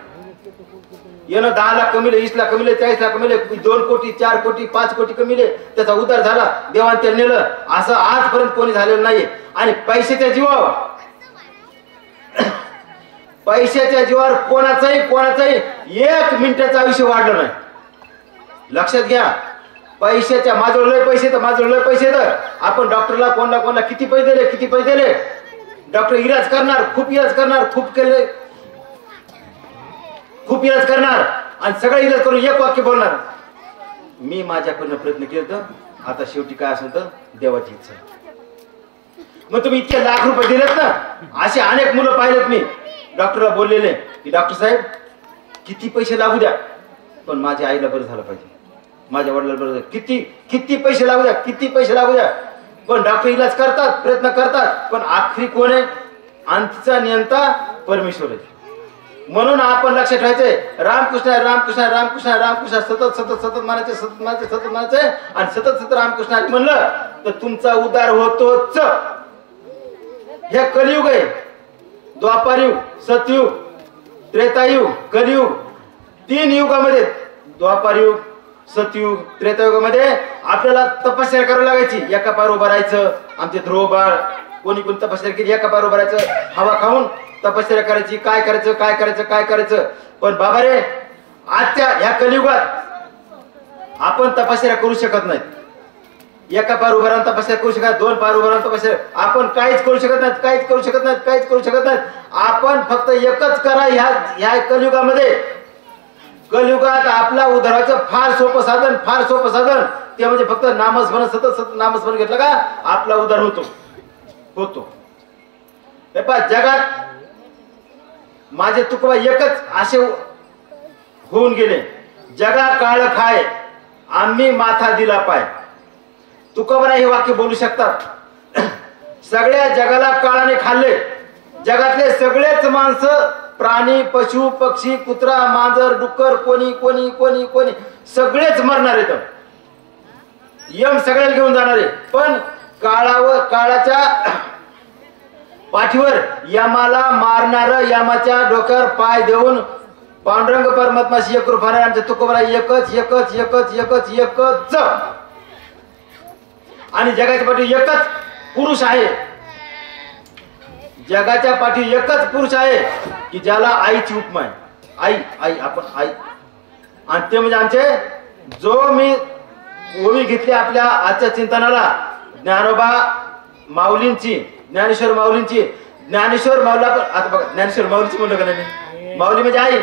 यानं 10 लाख कमिले, 20 लाख कमिले, 40 लाख कमिले, 2 कोटी 4 कोटी 5 कोटी कमिले, त्याचा उद्धार झाला, देवाने त्याला नेलं, असं आजपर्यंत कोणी झालेलं नाहीये. आणि पैशाच्या जीवावर, पैशाच्या जीवावर कोणाचाही 1 मिनिटाचं आयुष्य वाढलं नाही. लक्षात घ्या, पैशाच्या माझ्यावर लय पैसे तर माझ्यावर लय पैसे तर आपण डॉक्टरला कोणाला किती पैसे दिले, किती पैसे दिले. डॉक्टर इलाज करणार, खूप इलाज करणार, खूप केले, खूप इलाज करणार आणि सगळं इलाज करून एक वाक्य बोलणार, मी माझ्याकडनं प्रयत्न केला, आता शेवटी काय असेल तर देवाची इच्छा. मग तुम्ही इतके लाख रुपये दिलेत ना, असे अनेक मुलं पाहिलेत मी. डॉक्टरला बोललेले की डॉक्टर साहेब किती पैसे लागू द्या, पण माझ्या आईला बरं झालं पाहिजे, माझ्या वडिलाला बरं, किती पैसे लागू द्या, किती पैसे लागू द्या. पण डॉक्टर इलाज करतात, प्रयत्न करतात, पण आखरी कोण आहे? अंतचा नियंता परमेश्वर आहे. म्हणून आपण लक्षात ठेवायचंय, रामकृष्ण रामकृष्ण रामकृष्ण रामकृष्ण सतत सतत सतत म्हणायचे, सतत म्हणायचे, सतत म्हणायचे. आणि सतत सतत रामकृष्ण म्हणलं तर तुमचा उद्धार होतोच. हे कलियुग आहे, द्वापारयुग, सतयुग, त्रेतायुग, कलियुग. 3 युगामध्ये, द्वापारयुग, सतयुग, त्रेतायुगामध्ये आपल्याला तपस्या करावी लागायची. एका पार उभं राहायचं. आमचे ध्रुव बाळ कोणी तपस्या केली, एका पार उभं राहायचं, हवा खाऊन तपस्या करायची. काय करायचं, काय करायचं, काय करायचं. पण बाबा रे, आजच्या ह्या कलियुगात आपण तपस्या करू शकत नाही. एका पार उभं राहून तपस्या करू शकत, 2 पार उभं राहून तपस्या आपण काहीच करू शकत नाही, काहीच करू शकत नाही, काहीच करू शकत नाही. आपण फक्त एकच करा ह्या कलियुगामध्ये. कलियुगात आपला उद्धाराचं फार सोपं साधन, फार सोपं साधन ते म्हणजे फक्त नामस्मरण, सतत सतत नामस्मरण घेतलं का आपला उद्धार होतो. हे पहा, जगात माझे तुकोबा एकच असे होऊन गेले, जगा काळ खाय आम्ही माथा दिला पाय. तुकोबा हे वाक्य बोलू शकतात. सगळ्या जगाला काळाने खाल्ले. जगातले सगळेच माणसं, प्राणी, पशु, पक्षी, कुत्रा, मांजर, डुक्कर, कोणी कोणी कोणी कोणी सगळेच मरणार आहेत. यम सगळ्याला घेऊन जाणार आहे. पण काळाच्या पाठीवर यमाला मारणार, यमाच्या डोक्यावर पाय देऊन पांडुरंग परमात्माशी एकरूप होणार. आमच्या तुकोबा एकच एकच एकच एकच एकच. आणि जगाच्या पाठी एकच पुरुष आहे. जगाच्या पाठी एकच पुरुष आहे की ज्याला आईची उपमा आहे. आई आई आपण आई. आणि ते म्हणजे आमचे जो मी ओवी घेतली आपल्या आजच्या चिंतनाला, ज्ञानोबा माऊलींची, ज्ञानेश्वर माऊलींची. ज्ञानेश्वर माऊला पण आता बघा, ज्ञानेश्वर माऊलीची म्हणलं का नाही, माऊली म्हणजे आई.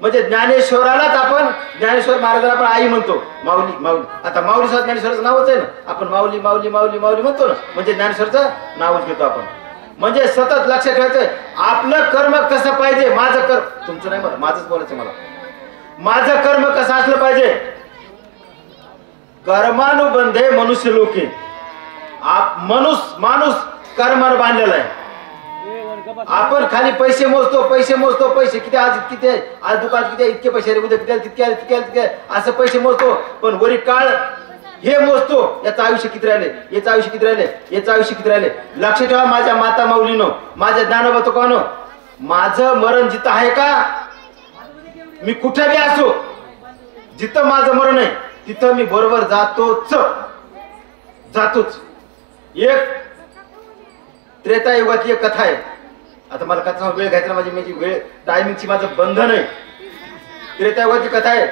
म्हणजे ज्ञानेश्वरालाच आपण, ज्ञानेश्वर महाराजांना आपण आई म्हणतो, माऊली माऊली. आता माऊली सुद्धा ज्ञानेश्वराचं नावच आहे ना, आपण माऊली माऊली माऊली माऊली म्हणतो ना, म्हणजे ज्ञानेश्वरचं नावच घेतो आपण. म्हणजे सतत लक्षात ठेवायचंय आपलं कर्म कसं पाहिजे. माझं कर्म, तुमचं नाही, मला माझंच बोलायचं. मला माझं कर्म कसं असलं पाहिजे. कर्मानुबंधे मनुष्य लोके. माणूस कर्मानं बांधलेला आहे. आपण खाली पैसे मोजतो, पैसे किती आज किती आहे, आज दुकान किती आहे, इतके पैसे आले, उद्या किती आले, तितके आले, तितके आले, असं पैसे मोजतो. पण वरी काळ हे मोजतो, याचं आयुष्य किती राहिले, याचं आयुष्य किती राहिले, याचं आयुष्य किती राहिले. लक्ष ठेवा माझ्या माता माऊलीनो, माझ्या ज्ञानोबा तुकानो, माझं मरण जिथं आहे का, मी कुठे बी असो, जिथं माझं मरण आहे तिथं मी बरोबर जातोच. एक त्रेतायुगातली एक कथा आहे. आता मला कथा वेळ घ्यायचा, माझी वेळ टायमिंगची माझं बंधन आहे. त्रेतायुगाची कथा आहे.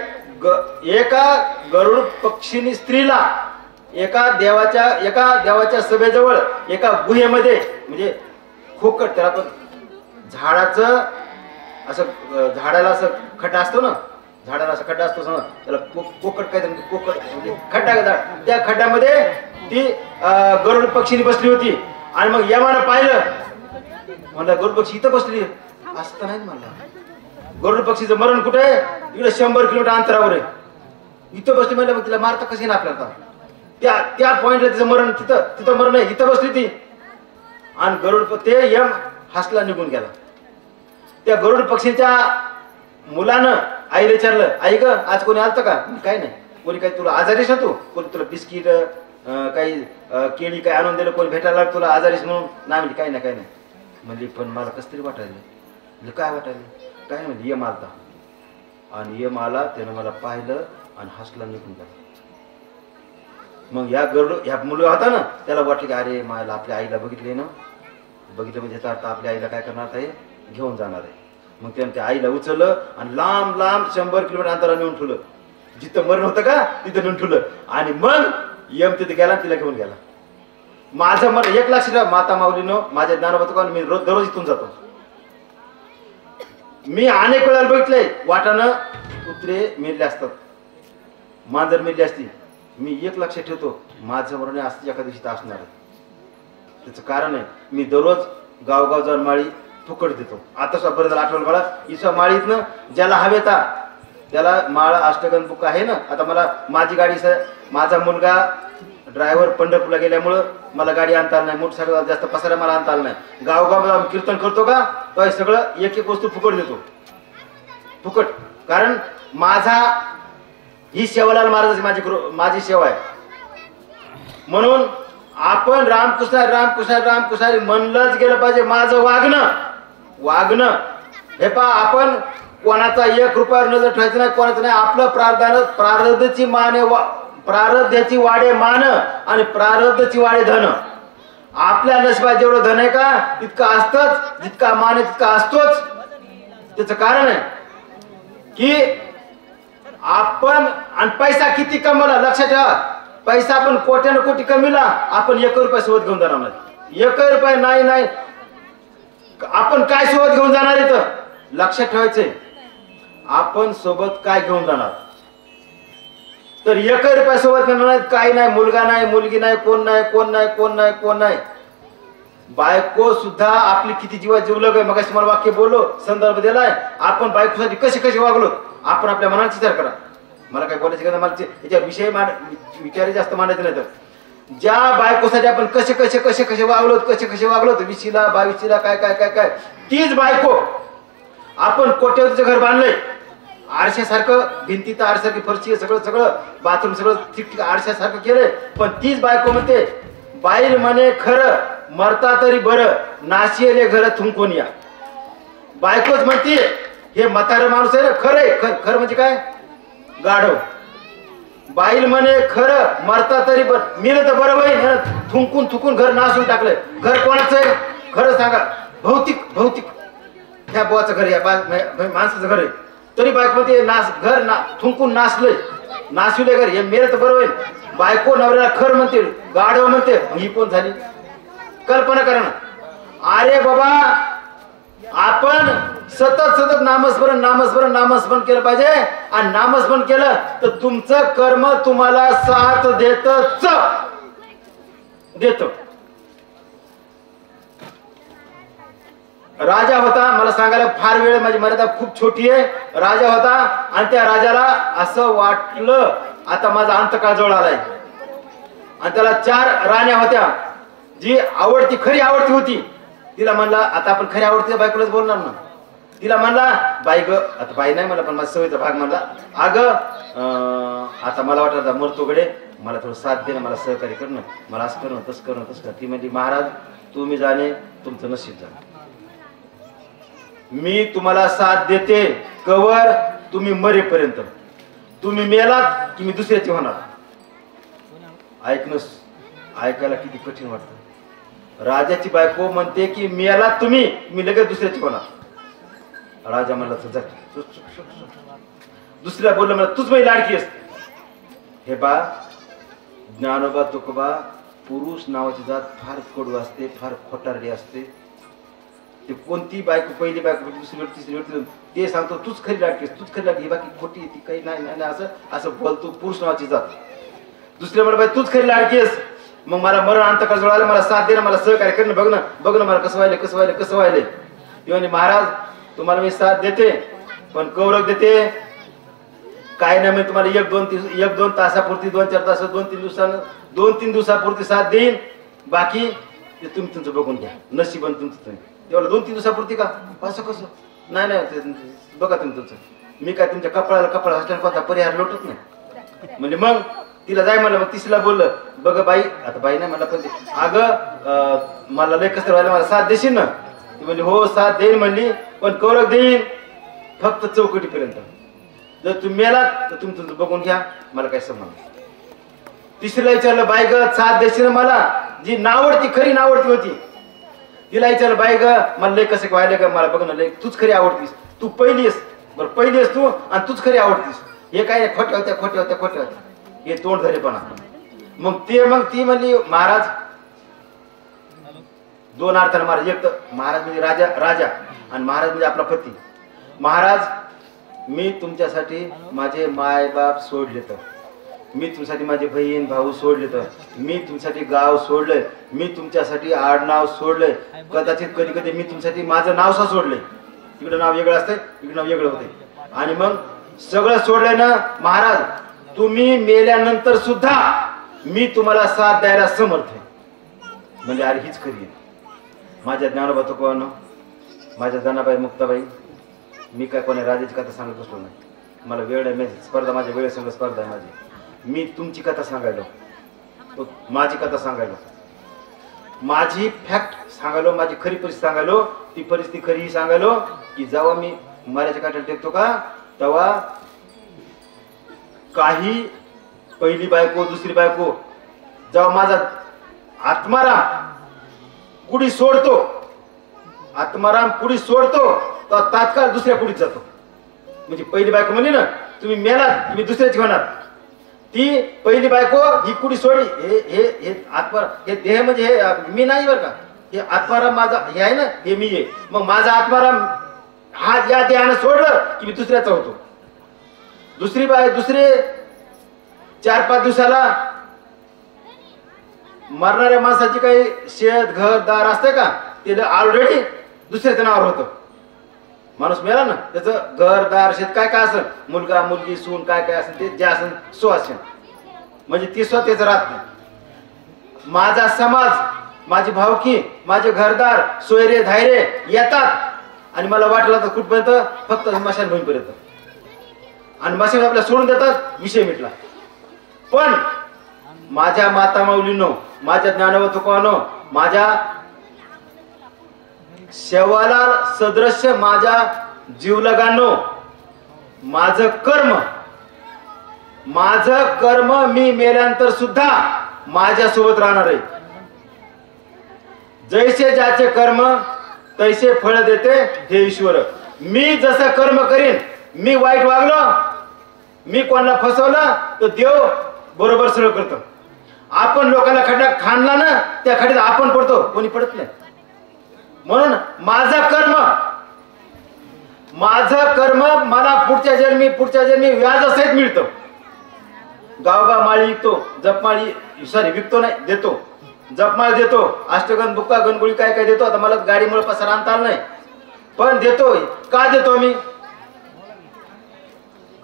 एका गरुड पक्षीनी स्त्रीला एका देवाच्या सभेजवळ एका गुहेमध्ये, म्हणजे खोकट, त्याला आपण झाडाचं असं, झाडाला असं खड्डा असतो ना, झाडाला असं खड्डा असतो, त्याला कोकट काय, कोकट म्हणजे खड्डा, त्या खड्ड्यामध्ये ती गरुड पक्षीने बसली होती. आणि मग यमानं पाहिलं, म्हणलं गरुड पक्षी इथं बसली, असं नाही म्हणलं, गरुड पक्षीचं मरण कुठे आहे, इकडे 100 किलोमीटर अंतरावर आहे, इथं बसली. म्हणलं मग तिला मारता कशी ना आपल्याला, त्या पॉइंटला तिचं मरण, तिथं मरण आहे, इथं बसली ती. आणि गरुड ते यम हसला, निघून गेला. त्या गरुड पक्षीच्या मुलानं आईला विचारलं, आई ग आज कोणी आलतं का? काही नाही. कोणी काही तुला आजारीस ना, तू कोणी तुला बिस्किट काही केळी काय आणून दिलं, कोणी भेटायला तुला आजारीस म्हणून? नाही म्हणजे काही नाही, काही नाही. म्हणजे पण मला कसं तरी वाटायला. म्हणजे काय वाटायला? काय म्हणजे यम आलता, आणि यम आला, त्यानं मला पाहिलं आणि हसला, निघून गेला. मग ह्या मुलं होता ना, त्याला वाटलं की अरे मला आपल्या आईला बघितलं म्हणजे याचा अर्थ आपल्या आईला काय करणार आहे, घेऊन जाणार आहे. मग त्यानं त्या आईला उचललं आणि लांब 100 किलोमीटर अंतरावर नेऊन ठेवलं, जिथं मरण होतं का तिथं नेऊन ठेवलं. आणि मग यम तिथे गेला, तिला घेऊन गेला. माझं मन एक लक्ष ठेवा माता माऊलीनो, माझ्या ज्ञानोबा तुकानो, मी दररोज इथून जातो. मी अनेक वेळा बघितलंय, वाटानं कुत्रे मेले असतात, मांजर मेली असती. मी एक लक्ष ठेवतो, माझं मरण असं एका दिवशी असणार आहे. त्याचं कारण आहे, मी दररोज गावगाव जाऊन माळी फुकट देतो. आता सुद्धा बरं झालं आठवलं मला, इथं माळीतनं ज्याला हवेता त्याला माळा अष्टगंध बुक आहे ना. आता मला माझी गाडी, माझा मुलगा ड्रायव्हर पंढरपूरला गेल्यामुळं मला गाडी आणता आली नाही, मोटरसायकल जास्त पसारा मला आणता आला नाही. गावगाव कीर्तन करतो का, तो सगळं एक वस्तू फुकट देतो, फुकट. कारण माझा ही सेवालाल महाराजाची माझी सेवा आहे. म्हणून आपण रामकृष्ण म्हणलंच गेलं पाहिजे. माझं वागणं हे पहा, आपण कोणाचा 1 रुपयावर नजर ठेवायचं नाही, कोणाचं नाही. आपलं प्रारब्धाची वाडे मान आणि प्रारब्धाची वाडे धन. आपल्या नशिबात जेवढं धन आहे का तितकं असतंच, जितका मान आहे तितका असतोच. त्याचं कारण आहे की आपण, आणि पैसा किती कमवला लक्षात ठेवा, पैसा आपण कोट्यानं कोटी कमविला, आपण 1 रुपया सोबत घेऊन जाणार नाही. 1 रुपया नाही. आपण काय सोबत घेऊन जाणार आहे तर लक्षात ठेवायचंय, आपण सोबत काय घेऊन जाणार. तर 1 रुपया सोबत घेणार नाही, काही नाही, मुलगा नाही, मुलगी नाही, कोण नाही. बायको सुद्धा आपली किती जीवात जीवलग आहे. मग मला वाक्य बोललो, संदर्भ दिलाय. आपण बायकोसाठी कसे वागलो, आपण आपल्या मनाचा विचार करा. मला काय बोलायचं का, मला याच्या विषय विचार जास्त मांडायचे नाही. तर ज्या बायकोसाठी आपण कसे वागलो, कसे वागलो, 20ला 22ला काय तीच बायको आपण कोट्यावधीचं घर बांधलंय, आरशासारखं, भिंतीत आरशासारखी फरशी, सगळं बाथरूम सगळं ठीक आरशासारखं केलंय. पण तीच बायको म्हणते, बाईल म्हणे खरं, मरता तरी बरं, नाशियले घर थुंकून या. बायकोच म्हणते, हे म्हातारं माणूस आहे ना, खरं म्हणजे काय, गाढव. बाईल म्हणे खरं, मरता तरी बरं, मेलं तर बरं होईल. थुंकून घर नासून टाकलंय. घर कोणाचं आहे खरं सांगा? भौतिक ह्या बुवाचं घर, या माणसाचं घर आहे. तरी बायको म्हणते थुंकून नासविले घर, हे मेलं तर बरं होईल. बायको नवऱ्याला खर म्हणते, गाढव म्हणते. ही कोण झाली? कल्पना करा ना. अरे बाबा, आपण सतत नामस्मरण केलं पाहिजे. आणि नामस्मरण केलं तर तुमचं कर्म तुम्हाला साथ देत. राजा होता, मला सांगायला फार वेळ, माझी मर्यादा खूप छोटी आहे. राजा होता आणि त्या राजाला असं वाटलं आता माझा अंतकाळ जवळ आलाय. आणि त्याला 4 राण्या होत्या. जी खरी आवडती होती तिला म्हणला आता आपण खऱ्या आवडतीच्या बायकोलाच बोलणार ना. तिला म्हणला बाई ग, आता बाई नाही मला पण माझा सवयीचा भाग म्हणला, अगं आता मला वाटत मरतो गडे, मला थोडं साथ दे ना, मला सहकार्य कर ना, मला असं कर ना, तसं कर ना, तसं कर. ती म्हणजे महाराज तुम्ही जाणे तुमचं नशीब जाणे, मी तुम्हाला साथ देते कवर तुम्ही मरेपर्यंत. तुम्ही मेलात की मी दुसऱ्याची होणार. ऐकणंच ऐकायला किती कठीण वाटतं. राजाची बायको म्हणते की मेलात तुम्ही, मी लगेच दुसऱ्याची होणार. राजा म्हणला तुझा दुसऱ्या बोलला मला तूच माझी लाडकी असते. हे बा ज्ञानोबा तुकोबा, पुरुष नावाची जात फार कडू असते, फार खोटारडी असते. ते कोणती बायको, पहिली बायको, दुसरी तिसरी ते सांगतो तूच खरी लाडकी, तूच खरी लाडकी, बाकी खोटी ती काही नाही नाही असं असं बोलतो. पुरुष नावाची जात. दुसऱ्या मला बाई तूच खरी लाडकी आहेस. मग मला मरण अंतकाळ जुळालं, मला साथ दे ना, मला सहकार्य कर ना, बघ ना मला कसं व्हायले कसं व्हायले कसं व्हायले. ती म्हणे महाराज तुम्हाला मी साथ देते पण कौरव देते काय नाही, मी तुम्हाला एक दोन तासापुरती, 2-4 तास, 2-3 दिवसापुरती साथ देईन, बाकी ते तुम्ही तुमचं बघून घ्या, नशिबन तुमचं तुम्ही. तेवढं 2-3 दिवसापुरती का असं कसं नाही नाही बघा तुम्ही तुमचं, मी काय तुमच्या कपडा असल्याने कोणता परिहार लोटत नाही. म्हणजे मग तिला जाय म्हणलं. मग तिसरीला बोललं बघ बाई, आता बाई नाही मला पण अगं मला लय कसं व्हायला, मला साथ देशील ना. ती म्हणली हो साथ देईन म्हणली, पण कौरव देईन फक्त चौकटीपर्यंत. जर तुम्ही मेलात तर तुम्ही तुमचं बघून घ्या, मला काय संबंध. तिसरीला विचारलं बाई ग साथ देशील मला, जी नावडती खरी नावडती होती तिला विचारलं बाई ग मला लय कसं व्हायला का, मला बघ ना लय, तूच खरी आवडतीस, तू पहिली आहेस, बरं पहिली आहेस तू आणि तूच खरी आवडतीस. हे काय खोट्या होत्या हे तोंड धरेपणा. मग ती म्हणली महाराज दोन अर्थाने महाराज. एक तर महाराज म्हणजे राजा आणि महाराज म्हणजे आपला पती. महाराज मी तुमच्यासाठी माझे माय बाप सोडले, तर मी तुमच्यासाठी माझे बहीण भाऊ सोडले, तर मी तुमच्यासाठी गाव सोडलंय, मी तुमच्यासाठी आडनाव सोडलंय, कदाचित कधी कधी मी तुमच्यासाठी माझं नाव सुद्धा सोडलंय. तिकडं नाव वेगळं असतंय, इकडं नाव वेगळं होते. आणि मग सगळं सोडलंय ना महाराज, तुम्ही मेल्यानंतर सुद्धा मी तुम्हाला साथ द्यायला समर्थ आहे. म्हणजे अरे हीच खरी आहे. माझ्या ज्ञानोबा तुकोबानं, माझ्या जनाबाई मुक्ताबाई, मी काय कोणी राजाची कथा सांगत बसलो नाही. मला वेळ आहे, स्पर्धा माझ्या वेळेसंग स्पर्धा आहे माझी. मी तुमची कथा सांगायलो, माझी कथा सांगायलो, माझी फॅक्ट सांगायलो, माझी खरी परिस्थिती सांगायलो. ती परिस्थिती खरी सांगायलो की जेव्हा मी मराच्या काठाला टेकतो का तेव्हा काही पहिली बायको दुसरी बायको जेव्हा माझा आत्माराम कुडी सोडतो, आत्माराम कुडी सोडतो तर तात्काळ दुसऱ्या कुडीत जातो. म्हणजे पहिली बायको म्हणली ना तुम्ही मेलात तुम्ही दुसऱ्याची होणार, ती पहिली बायको ही कुडी सोडली. हे आत्मा हे देह म्हणजे हे मी नाही बरं का, हे आत्माराम माझा हे आहे ना, हे मी आहे. मग माझा आत्माराम हा या देहानं सोडलं की मी दुसऱ्याचा होतो. दुसरे 4-5 दिवसाला मरणाऱ्या माणसाची काही शेत घर दार असते का, ते ऑलरेडी दुसऱ्याच्या नावावर होतं. माणूस मेला ना त्याचं घर दार शेत काय काय असेल, मुलगा मुलगी सून काय काय असेल ते जे असेल सो असेल, म्हणजे ती स्वतःच राहत नाही. माझा समाज, माझी भावकी, माझे घरदार सोयरे धायरे येतात आणि मला वाटलं तर कुठपर्यंत फक्त मशानभूमीपर्यंत, आणि मशान आपल्याला सोडून देतात, विषय मिटला. पण माझ्या माता माऊलीनो, माझ्या ज्ञानोबा तुकोबानो, माझ्या शेवाला सदृश्य माझ्या जीवलगांनो, माझं कर्म मी मेल्यानंतर सुद्धा माझ्यासोबत राहणार आहे. जैसे ज्याचे कर्म तैसे फळ देते हे ईश्वर. मी जसं कर्म करीन, मी वाईट वागलो, मी कोणाला फसवलं तर देव बरोबर सरळ करतो. आपण लोकांना खड्डा खाणला ना त्या खड्ड्यात आपण पडतो, कोणी पडत नाही. म्हणून माझं कर्म मला पुढच्या जन्मी व्याजासहित मिळतं. गावगाव माळी विकतो, जपमाळी विकतो नाही देतो, जपमाळ देतो, अष्टगंध बुक्का गणगुळी काय काय देतो. आता मला गाडीमुळे पसार आणता आला नाही पण देतो. का देतो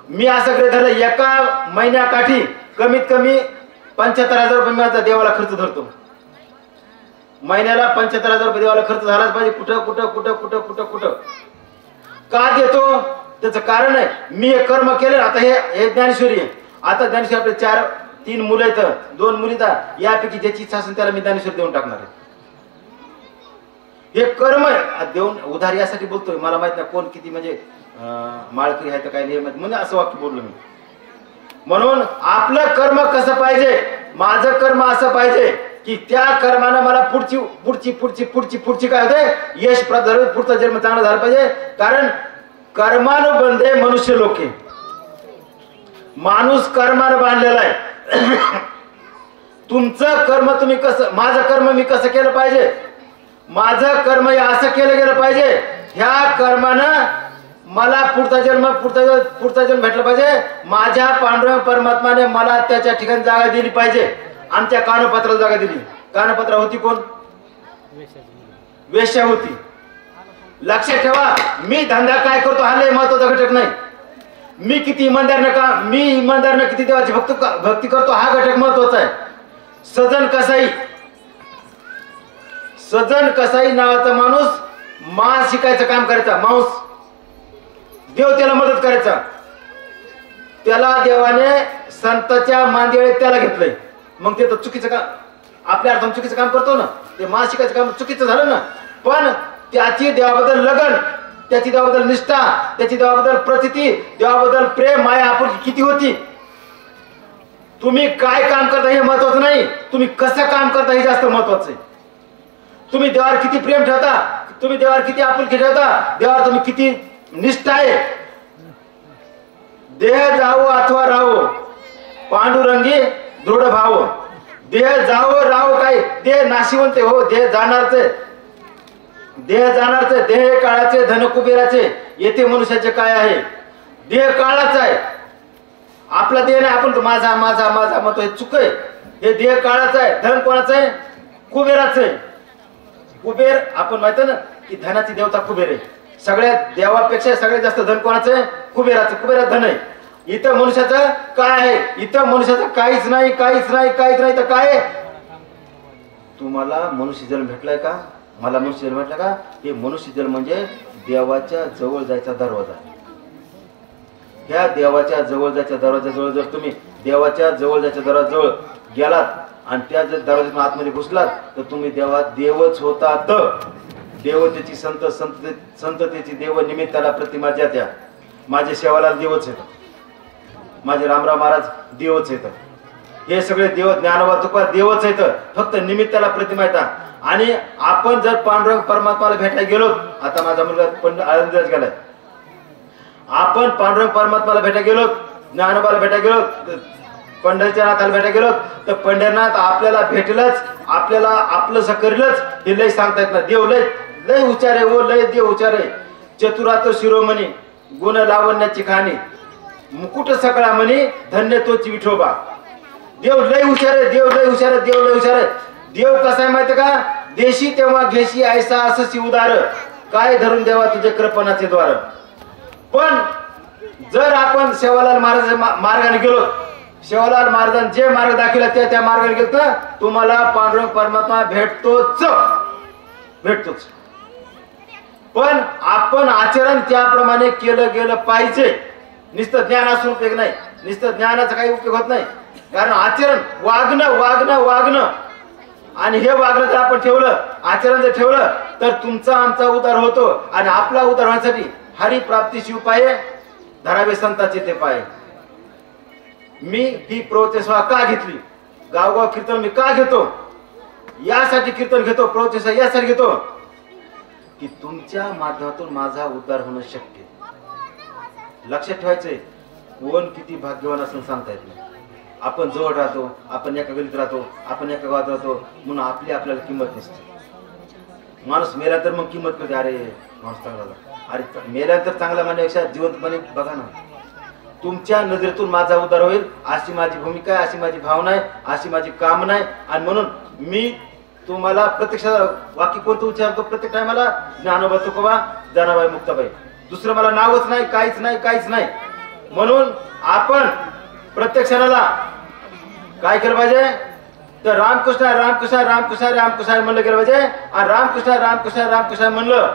मी असं गृहीत धरलं, एका महिन्याकाठी कमीत कमी 75,000 रुपये माझा देवाला खर्च धरतो. महिन्याला 75,000 रुपये देवाला खर्च झालाच पाहिजे. कुठं कुठं कुठं कुठं कुठं कुठं का देतो? त्याचं कारण आहे, मी हे कर्म केले. आता हे ज्ञानेश्वरी आहे. आता ज्ञानेश्वरी आपले 3 मुलं आहेत, 2 मुली. यापैकी ज्याची इच्छा असेल त्याला मी ज्ञानेश्वरी देऊन टाकणार आहे. हे कर्म आहे. देऊन उधार यासाठी बोलतोय, मला माहित नाही कोण किती म्हणजे माळकरी आहे तर काय नाही म्हणजे असं वाक्य बोललो मी. म्हणून आपलं कर्म कसं पाहिजे, माझं कर्म असं पाहिजे की त्या कर्मानं मला पुढची पुढची पुढची पुढची पुढची काय होते, यश प्राप्त झालं, पुढचा जन्म चांगला झाला पाहिजे. कारण कर्मानुबंधे मनुष्य लोके, माणूस कर्मानं बांधलेला आहे. तुमचं कर्म तुम्ही कसं, माझं कर्म मी कसं केलं पाहिजे, माझं कर्म हे असं केलं गेलं पाहिजे, ह्या कर्मानं मला पुढचा जन्म भेटला पाहिजे. माझ्या पांडुरंग परमात्माने मला त्याच्या ठिकाणी जागा दिली पाहिजे. आमच्या कानपत्राला जागा दिली. कानपत्रा होती कोण? वेश्या होती. लक्षात ठेवा, मी धंदा काय करतो हा लय महत्वाचा घटक नाही. मी किती इमानदारनं किती देवाची भक्ती करतो हा घटक महत्वाचा आहे. सजन कसाई नावाचा माणूस मांस शिकायचं काम करायचा. मांस देव त्याला मदत करायचा. त्याला देवाने संताच्या मांदियाळीत त्याला घेतलंय. मग ते तर चुकीचं काम, आपल्या अर्थाने चुकीचं काम करतो ना, ते मांस शिकायचं काम चुकीचं झालं ना. पण त्याची देवाबद्दल लगन, त्याची देवाबद्दल निष्ठा, त्याची देवाबद्दल प्रचिती, देवाबद्दल प्रेम माया आपुलकी किती होती. तुम्ही काय काम करता हे महत्वाचं नाही, तुम्ही कसं काम करता हे जास्त महत्वाचं आहे. तुम्ही देवावर किती प्रेम ठेवता, तुम्ही देवावर किती आपुलकी ठेवता, देवावर तुम्ही किती निष्ठा आहे. देह जावो अथवा राहो पांडुरंगी दृढ भाव. देह जावो राहो काय, देह नाशिवंत हो, देह जाणारचे, देह काळाचे, धन कुबेराचे. येथे मनुष्याचे काय आहे, देह काळाचा आहे. आपला देह नाही, आपण माझा माझा माझा म्हणतो, हे चुक आहे. हे देह काळाचा आहे. धन कोणाचं आहे? कुबेराचं आहे. कुबेर आपण माहिती ना की धनाची देवता कुबेर आहे. सगळ्या देवापेक्षा सगळ्यात जास्त धन कोणाचं आहे? कुबेराचं. कुबेरात धन आहे. इथं मनुष्याचं काय आहे? इथं मनुष्याचं काहीच नाही, काहीच नाही, काहीच नाही. तर काय आहे? तुम्हाला मनुष्य जन्म भेटलाय का? मला मनुष्य जन्म भेटला का? हे मनुष्य जन्म म्हणजे देवाच्या जवळ जायचा दरवाजा. ह्या देवाच्या जवळ जायच्या दरवाजाजवळ जर तुम्ही देवाच्या जवळ जायच्या दरवाजाजवळ गेलात आणि त्या जर दरवाजातून आतमध्ये घुसलात तर तुम्ही देवच होतात. देवतेची संततेची देव निमित्ताला प्रतिमा द्या. त्या माझे सेवालाल देवच आहेत, माझे रामराव महाराज देवच आहेत. हे सगळे देव ज्ञानोबा तुका देवच आहेत, फक्त निमित्ताला प्रतिमा येतात. आणि आपण जर पांडुरंग परमात्माला भेटायला गेलो, आता माझा मुलगा पंडित आळंदीलाच गेलाय, आपण पांडुरंग परमात्माला भेटायला गेलो, ज्ञानोबाला भेटायला गेलो, पंढरीच्या नाथाला भेटायला गेलो तर पंढरनाथ आपल्याला भेटलच, आपल्याला आपलं करेलच हे लय सांगता येत ना. देव लय हुशार आहे, ओ लय देव हुशार आहे. चतुरातो शिरोमणी गुण लावण्याची कहाणी, मुकुट सकळा म्हणी धन्य तोची विठोबा. देव लय हुशार आहे, देव लय हुशार आहे, देव लय हुशार आहे. देव कसा आहे माहिती का? देशी तेव्हा घेशी ऐसा अससी उदार, काय धरून देवा तुझे कृपणाचे द्वार. पण जर आपण सेवालाल महाराज मार्गाने गेलो, सेवालाल महाराजांनी जे मार्ग दाखवला त्या मार्गाने गेलो तर तुम्हाला पांडुरंग परमात्मा भेटतोच. पण आपण आचरण त्याप्रमाणे केलं गेलं पाहिजे. नुसतं ज्ञान असून उपयोग नाही, नुसतं ज्ञानाचा काही उपयोग होत नाही. कारण आचरण वागणं आणि हे वागणं जर आपण ठेवलं, आचरण जर ठेवलं तर तुमचा आमचा उद्धार होतो. आणि आपला उद्धार होण्यासाठी हरी प्राप्ती शिवपाये धरावे संताचे ते पाय. मी ही प्रवचन सभा का घेतली, गावगाव कीर्तन मी का घेतो, यासाठी कीर्तन घेतो, प्रवचन सभा यासाठी घेतो की तुमच्या माध्यमातून माझा उद्धार होणं शक्य. लक्षात ठेवायचंय, कोण किती भाग्यवान असं सांगता येत नाही. आपण जवळ राहतो, आपण एका गलीत राहतो, आपण एका गावात राहतो म्हणून आपल्याला किंमत नसते. माणूस मेला तर मग किंमत करते, अरे माणूस चांगला, अरे मेल्यानंतर चांगला म्हणण्यापेक्षा जिवंतपणे बघा ना. तुमच्या नजरेतून माझा उद्धार होईल अशी माझी भूमिका आहे, अशी माझी भावना आहे, अशी माझी कामना आहे. आणि म्हणून मी तुम्हाला प्रत्यक्ष वाक्य कोणतं उच्चारतो प्रत्येक टायमाला, ज्ञानोबा तुकोबा जनाबाई मुक्ताबाई. दुसरं मला नावच नाही, काहीच नाही. म्हणून आपण प्रत्येक क्षणाला काय केलं पाहिजे? तर रामकृष्ण रामकृष्ण रामकृष्ण रामकृष्ण म्हणलं गेलं पाहिजे. आणि रामकृष्ण रामकृष्ण रामकृष्ण म्हणलं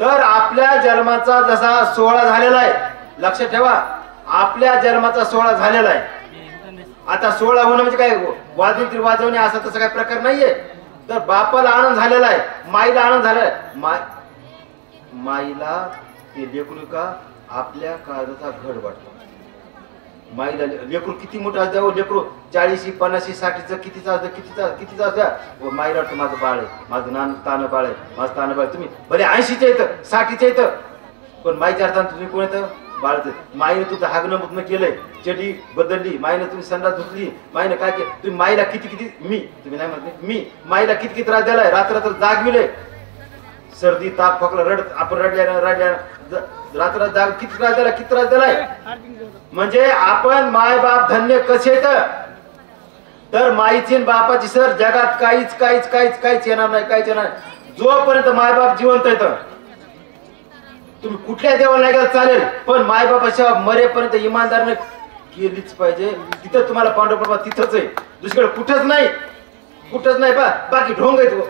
तर आपल्या जन्माचा जसा सोहळा झालेला आहे, लक्षात ठेवा, आपल्या जन्माचा सोहळा झालेला आहे. आता सोहळा होणं म्हणजे काय, वाजवणी वाजवणे असा तसा काही प्रकार नाहीये. तर बापाला आनंद झालेला आहे, माईला आनंद झालेला आहे. माईला ते लेकरू का आपल्या काळजाचा घड वाटतो. माईला लेकरू किती मोठं असतं, लेकरू 40, 50, 60चं कितीचा असतं, माईला वाटतं माझं बाळ आहे, माझं तानं बाळ आहे, माझं तानं बाळ. तुम्ही भले 80च्या येतं 60च्या येतं, पण माईच्या अर्थानं तुम्ही कोण येतं, बाळच. माईने तुमचं हागणं मुतणं केलंय, चडी बदलली, माईने तुम्ही संडास धुतली, माईने काय केलं, तुम्ही माईला किती तुम्ही नाही म्हणत मी माईला किती त्रास दिलाय, रात्र जागविले, सर्दी ताप खोकला रडत आपण रडल्या रात्र जाग किती त्रास दिलाय. म्हणजे आपण माय बाप धन्य कसे येत, तर माईची बापाची सर जगात काहीच येणार नाही, काहीच येणार नाही. जोपर्यंत मायबाप जिवंत येतं, तुम्ही कुठल्या देवाला नाही गेला चालेल, पण मायबापाच्या मरेपर्यंत इमानदारने केलीच पाहिजे. तिथं तुम्हाला पांडुरंग तिथंच आहे, दुसरीकडे कुठंच नाही बाकी ढोंग येतो,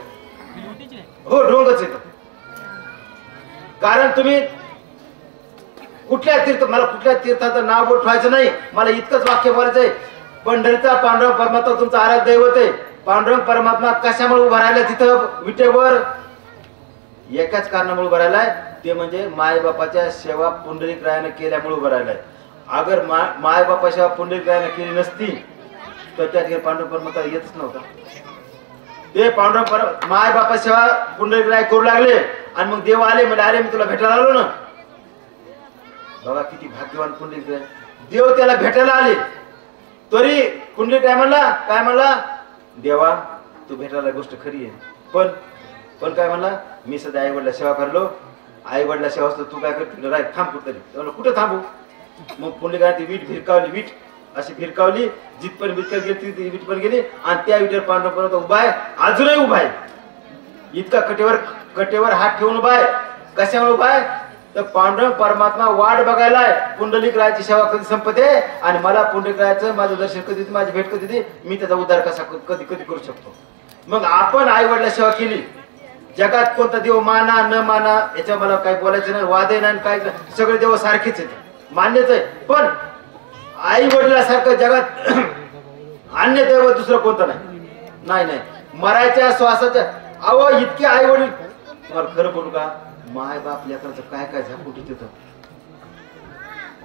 हो ढोंगच येतो. कारण तुम्ही कुठल्या तीर्थाचं नाव बोट ठेवायचं नाही. मला इतकंच वाक्य बोलायचंय, पंढरीचा पांडुरंग परमात्मा तुमचा आराध्य दैवत आहे. पांडुरंग परमात्मा कशामुळे उभा राहिला तिथं विटेवर, एकाच कारणामुळे उभा राहिलाय, ते म्हणजे मायबापाच्या सेवा पुंडलिक रायाने केल्यामुळे उभं राहिलाय. अगर मायबापा सेवा पुंडलिक रायाने केली नसती तर त्या ठिकाणी पांडुरंग परमात्मा येतच नव्हता. ते पांडुरंग मायबापा सेवा पुंडलिक राय करू लागले आणि मग देव आले, म्हणजे अरे मी तुला भेटायला आलो ना. बाबा किती भाग्यवान पुंडलिक राय, देव त्याला भेटायला आले तरी पुंडलिक राय काय म्हणला, देवा तू भेटायला गोष्ट खरी आहे, पण काय म्हणला, मी सध्या आई वडिला सेवा करलो, आई वडिला सेवा असतो, तू काय कर राय थांब कुठतरी. कुठं थांबू, मग पुंडलिकाने ती वीट अशी फिरकावली, जिथपर्यंत गेली ती वीट पण गेली आणि त्या विटेवर पांडुरंग उभा आहे, अजूनही उभा आहे. इतका कटेवर हात ठेवून उभा आहे. कशामुळे उभा आहे, तर पांडुरंग परमात्मा वाट बघायलाय पुंडलिक रायाची सेवा कधी संपते आणि मला पुंडलिक रायाचं माझं दर्शन कधी, माझी भेट कधी, मी त्याचा उद्धार कसा कधी करू शकतो. मग आपण आई वडिला सेवा केली. जगात कोणता देव माना न माना याच्या मला काही बोलायचं नाही, वादही नाही, काय सगळे देव सारखेच आहेत, मान्यच आहे. पण आई वडिलासारखं जगात अन्य देव दुसरं कोणतं नाही. मरायच्या श्वासाच्या अहो इतके आई वडील, तुम्हाला खरं बोलू का, माय बाप लेकरांचं काय झाकून तिथं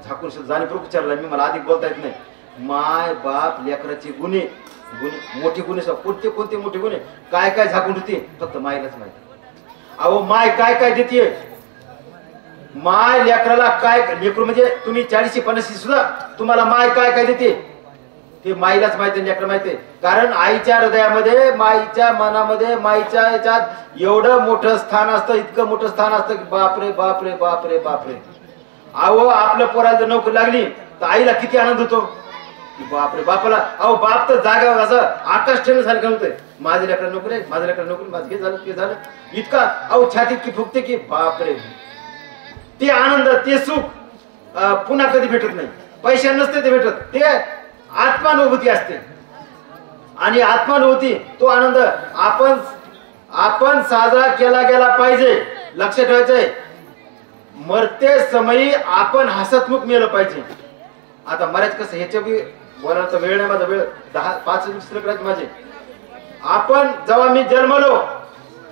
झाकून जाणीवपूर्वक विचारला मी, मला अधिक बोलता येत नाही. माय बाप लेकराचे गुन्हे मोठे गुन्हे, कोणते मोठे गुन्हे, काय झाकून होते फक्त मायलाच माहिती. अहो माय काय देते, माय लेकराला काय, लेकरू म्हणजे तुम्ही 40-50 सुद्धा तुम्हाला माय काय देते ते माईलाच माहिती, लेकर माहिती. कारण आईच्या हृदयामध्ये, माईच्या मनामध्ये, माईच्या याच्यात एवढं मोठं स्थान असतं, इतकं मोठं स्थान असतं की बापरे बापरे बापरे बापरे. अहो आपल्या पोराला जर नोकरी लागली तर आईला किती आनंद होतो की बापरे बापाला. अहो बाप तर जागा असं आकाश ठेवून सारखं होतंय, माझ्या लेकरा नोकरी आहे, माझ्या लेकरा नोकरी, माझं हे झालं इतका अहो छातीत की फुगते की बापरे. ते आनंद, ते सुख पुन्हा कधी भेटत नाही, पैशा नसते ते भेटत, ते आत्मानुभूती असते. आणि आत्मानुभूती तो आनंद आपण साजरा केला गेला पाहिजे. लक्षात ठेवायचंय, मरते समयी आपण हसतमुख मेलं पाहिजे. आता मरायच कसं ह्याच्या बी बोलायला वेळ नाही, माझा वेळ 5 मिनिट माझे. आपण जेव्हा मी जन्मलो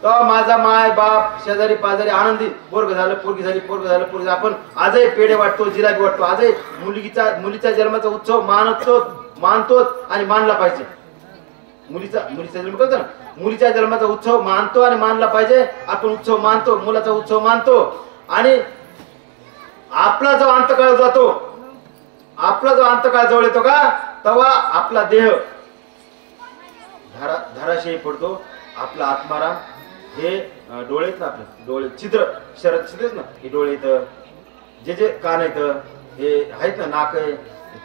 तेव्हा माझा माय बाप शेजारी पाजारी आनंदी, पोरग झालं पोरगी झाली, पोरग झालं पोरगी. आपण आजही पेढे वाटतो, जिलाबी वाटतो, आजही मुलीच्या जन्माचा उत्सव मानतो आणि मानला पाहिजे. मुलीचा जन्म करतो ना, मुलीच्या जन्माचा उत्सव मानतो आणि मानला पाहिजे. आपण उत्सव मानतो, मुलाचा उत्सव मानतो. आणि आपला जो अंतकाळ जातो, आपला जो अंतकाळ जवळ येतो का, तेव्हा आपला देह धराशयी पडतो. आपला आत्माराम हे डोळे आहेत ना, आपले डोळे छिद्र, शरद छिद्र आहेत ना, हे डोळे येतं, जे कान येतं, हे आहेत ना, नाक आहे,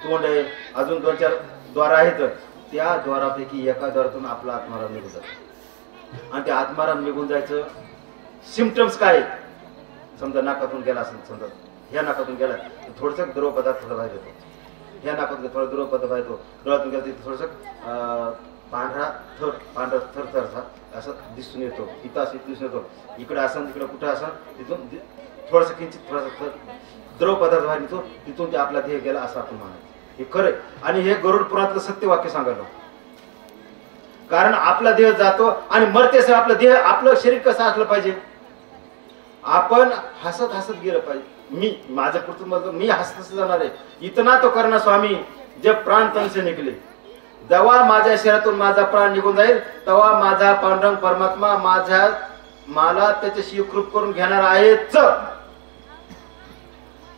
तोंड आहे, अजून 2-4 द्वार आहेत. त्या द्वारापैकी एका द्वारातून आपला आत्माराम निघून जातो. आणि ते आत्माराम निघून जायचं सिम्पटम्स काय आहेत, समजा नाकातून गेला असेल, समजा ह्या नाकातून गेला थोडंसं द्रव पदार्थ थोडा बाहेर येतो, ह्या नाकातून थोडा द्रव पदार्थ बाहेर येतो, डोळ्यातून गेला थोडंसं पांढरा थर असं दिसून येतो, इथं असं दिसून येतो, इकडे असं तिकडे कुठं असं, तिथून थोडंसं किंचित थोडासा द्रव पदार्थ बाहेर निघतो, तिथून ते आपला ध्येय गेला असं आपण म्हणायचं. हे खरंय. आणि हे गरुड पुराणातलं सत्य वाक्य सांगायला, कारण आपला देह जातो आणि मरतेस आपलं देह, आपलं शरीर कसं असलं पाहिजे, आपण हसत हसत गेलं पाहिजे. माझं पुढचं मी हसत हसत जाणार आहे. इतना तो करना स्वामी जब प्राण तन से निघले, जेव्हा माझ्या शरीरातून माझा प्राण निघून जाईल तेव्हा माझा पांडुरंग परमात्मा मला त्याच्याशी कृप करून घेणार आहेच.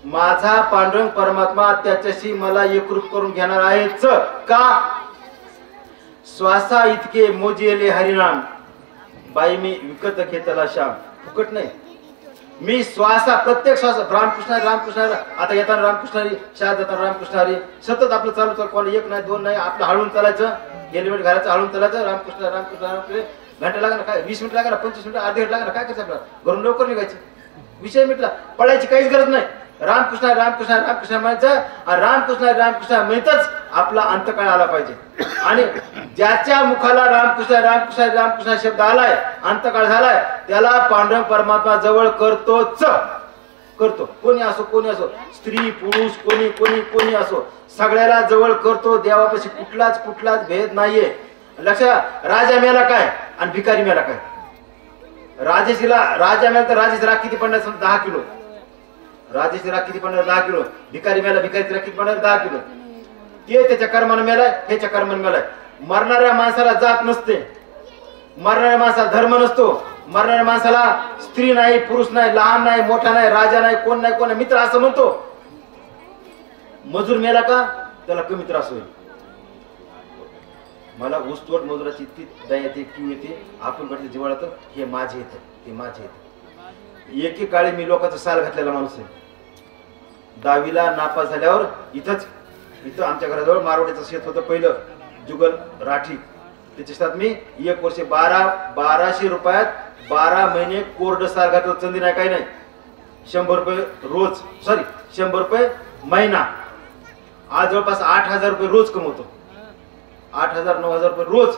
माझा पांडुरंग परमात्मा त्याच्याशी मला एकरूप करून घेणार आहेच. का? श्वासा इतके मोजेले हरिनाम, बाई मी विकत घेतला श्याम. फुकट नाही. मी श्वासा, प्रत्येक श्वास रामकृष्ण रामकृष्ण, आता येताना रामकृष्ण हरी, शाळेत जाताना रामकृष्ण हरी, सतत आपलं चालू चालू, कोण एक नाही दोन नाही, आपलं हळून चालायचं, हेल्मेट घालायचं, हळून चालायचं, रामकृष्ण रामकृष्ण रामकृष्ण. घंटा लागणार काय, 20 मिनिट लागणार, 25 मिनिट, अर्धे लागणार, काय करायचं आपल्याला, घरून लवकर निघायचं, विषय मिटला. पळायची काहीच गरज नाही. रामकृष्ण रामकृष्ण रामकृष्ण म्हणायचं, आणि रामकृष्ण रामकृष्ण म्हणतच आपला अंतकाळ आला पाहिजे. आणि ज्याच्या मुखाला रामकृष्ण रामकृष्ण रामकृष्ण शब्द आलाय, अंतकाळ झालाय, त्याला पांडुरंग परमात्मा जवळ करतोच करतो. कोणी असो, कोणी असो, स्त्री पुरुष, कोणी कोणी कोणी असो, सगळ्याला जवळ करतो. देवापाशी कुठलाच भेद नाहीये. लक्षात. राजा मेला काय आणि भिकारी मेला काय. राजा मेला तर राजाची राख किती पडणार, 10 किलो. राजाची राख किती पडणार, 10 किलो. भिकारी मेला, भिकारीची राख किती पडणार, 10 किलो. ते त्याच्या कर्मानं मेलाय, ह्याच्या कर्मानं मेलाय. मरणाऱ्या माणसाला जात नसते, मरणाऱ्या माणसाला धर्म नसतो, मरणाऱ्या माणसाला स्त्री नाही, पुरुष नाही, लहान नाही, मोठा नाही, राजा नाही, कोण नाही, कोण नाही, मित्र असं म्हणतो. मजूर मेला का त्याला कमी त्रास होईल. मला ऊसतोड मजुराची इतकी दया येते, किंवा येते, आपण कडे जिवाळत, हे माझे येतं, ते माझे येतं. एकेकाळी मी लोकांचा साल घातलेला माणूस आहे. 10वीला नापास झाल्यावर इथं आमच्या घराजवळ मारवाडीचं शेत होतं पहिलं, जुगल राठी. त्याच्या मी 1 वर्ष 1200 रुपयात 12 महिने कोरड साल घातलं. चंदी नाही, काही नाही. 100 रुपये रोज, 100 रुपये महिना. आज जवळपास 8000 रुपये रोज कमवतो. 8000 9000 रुपये रोज.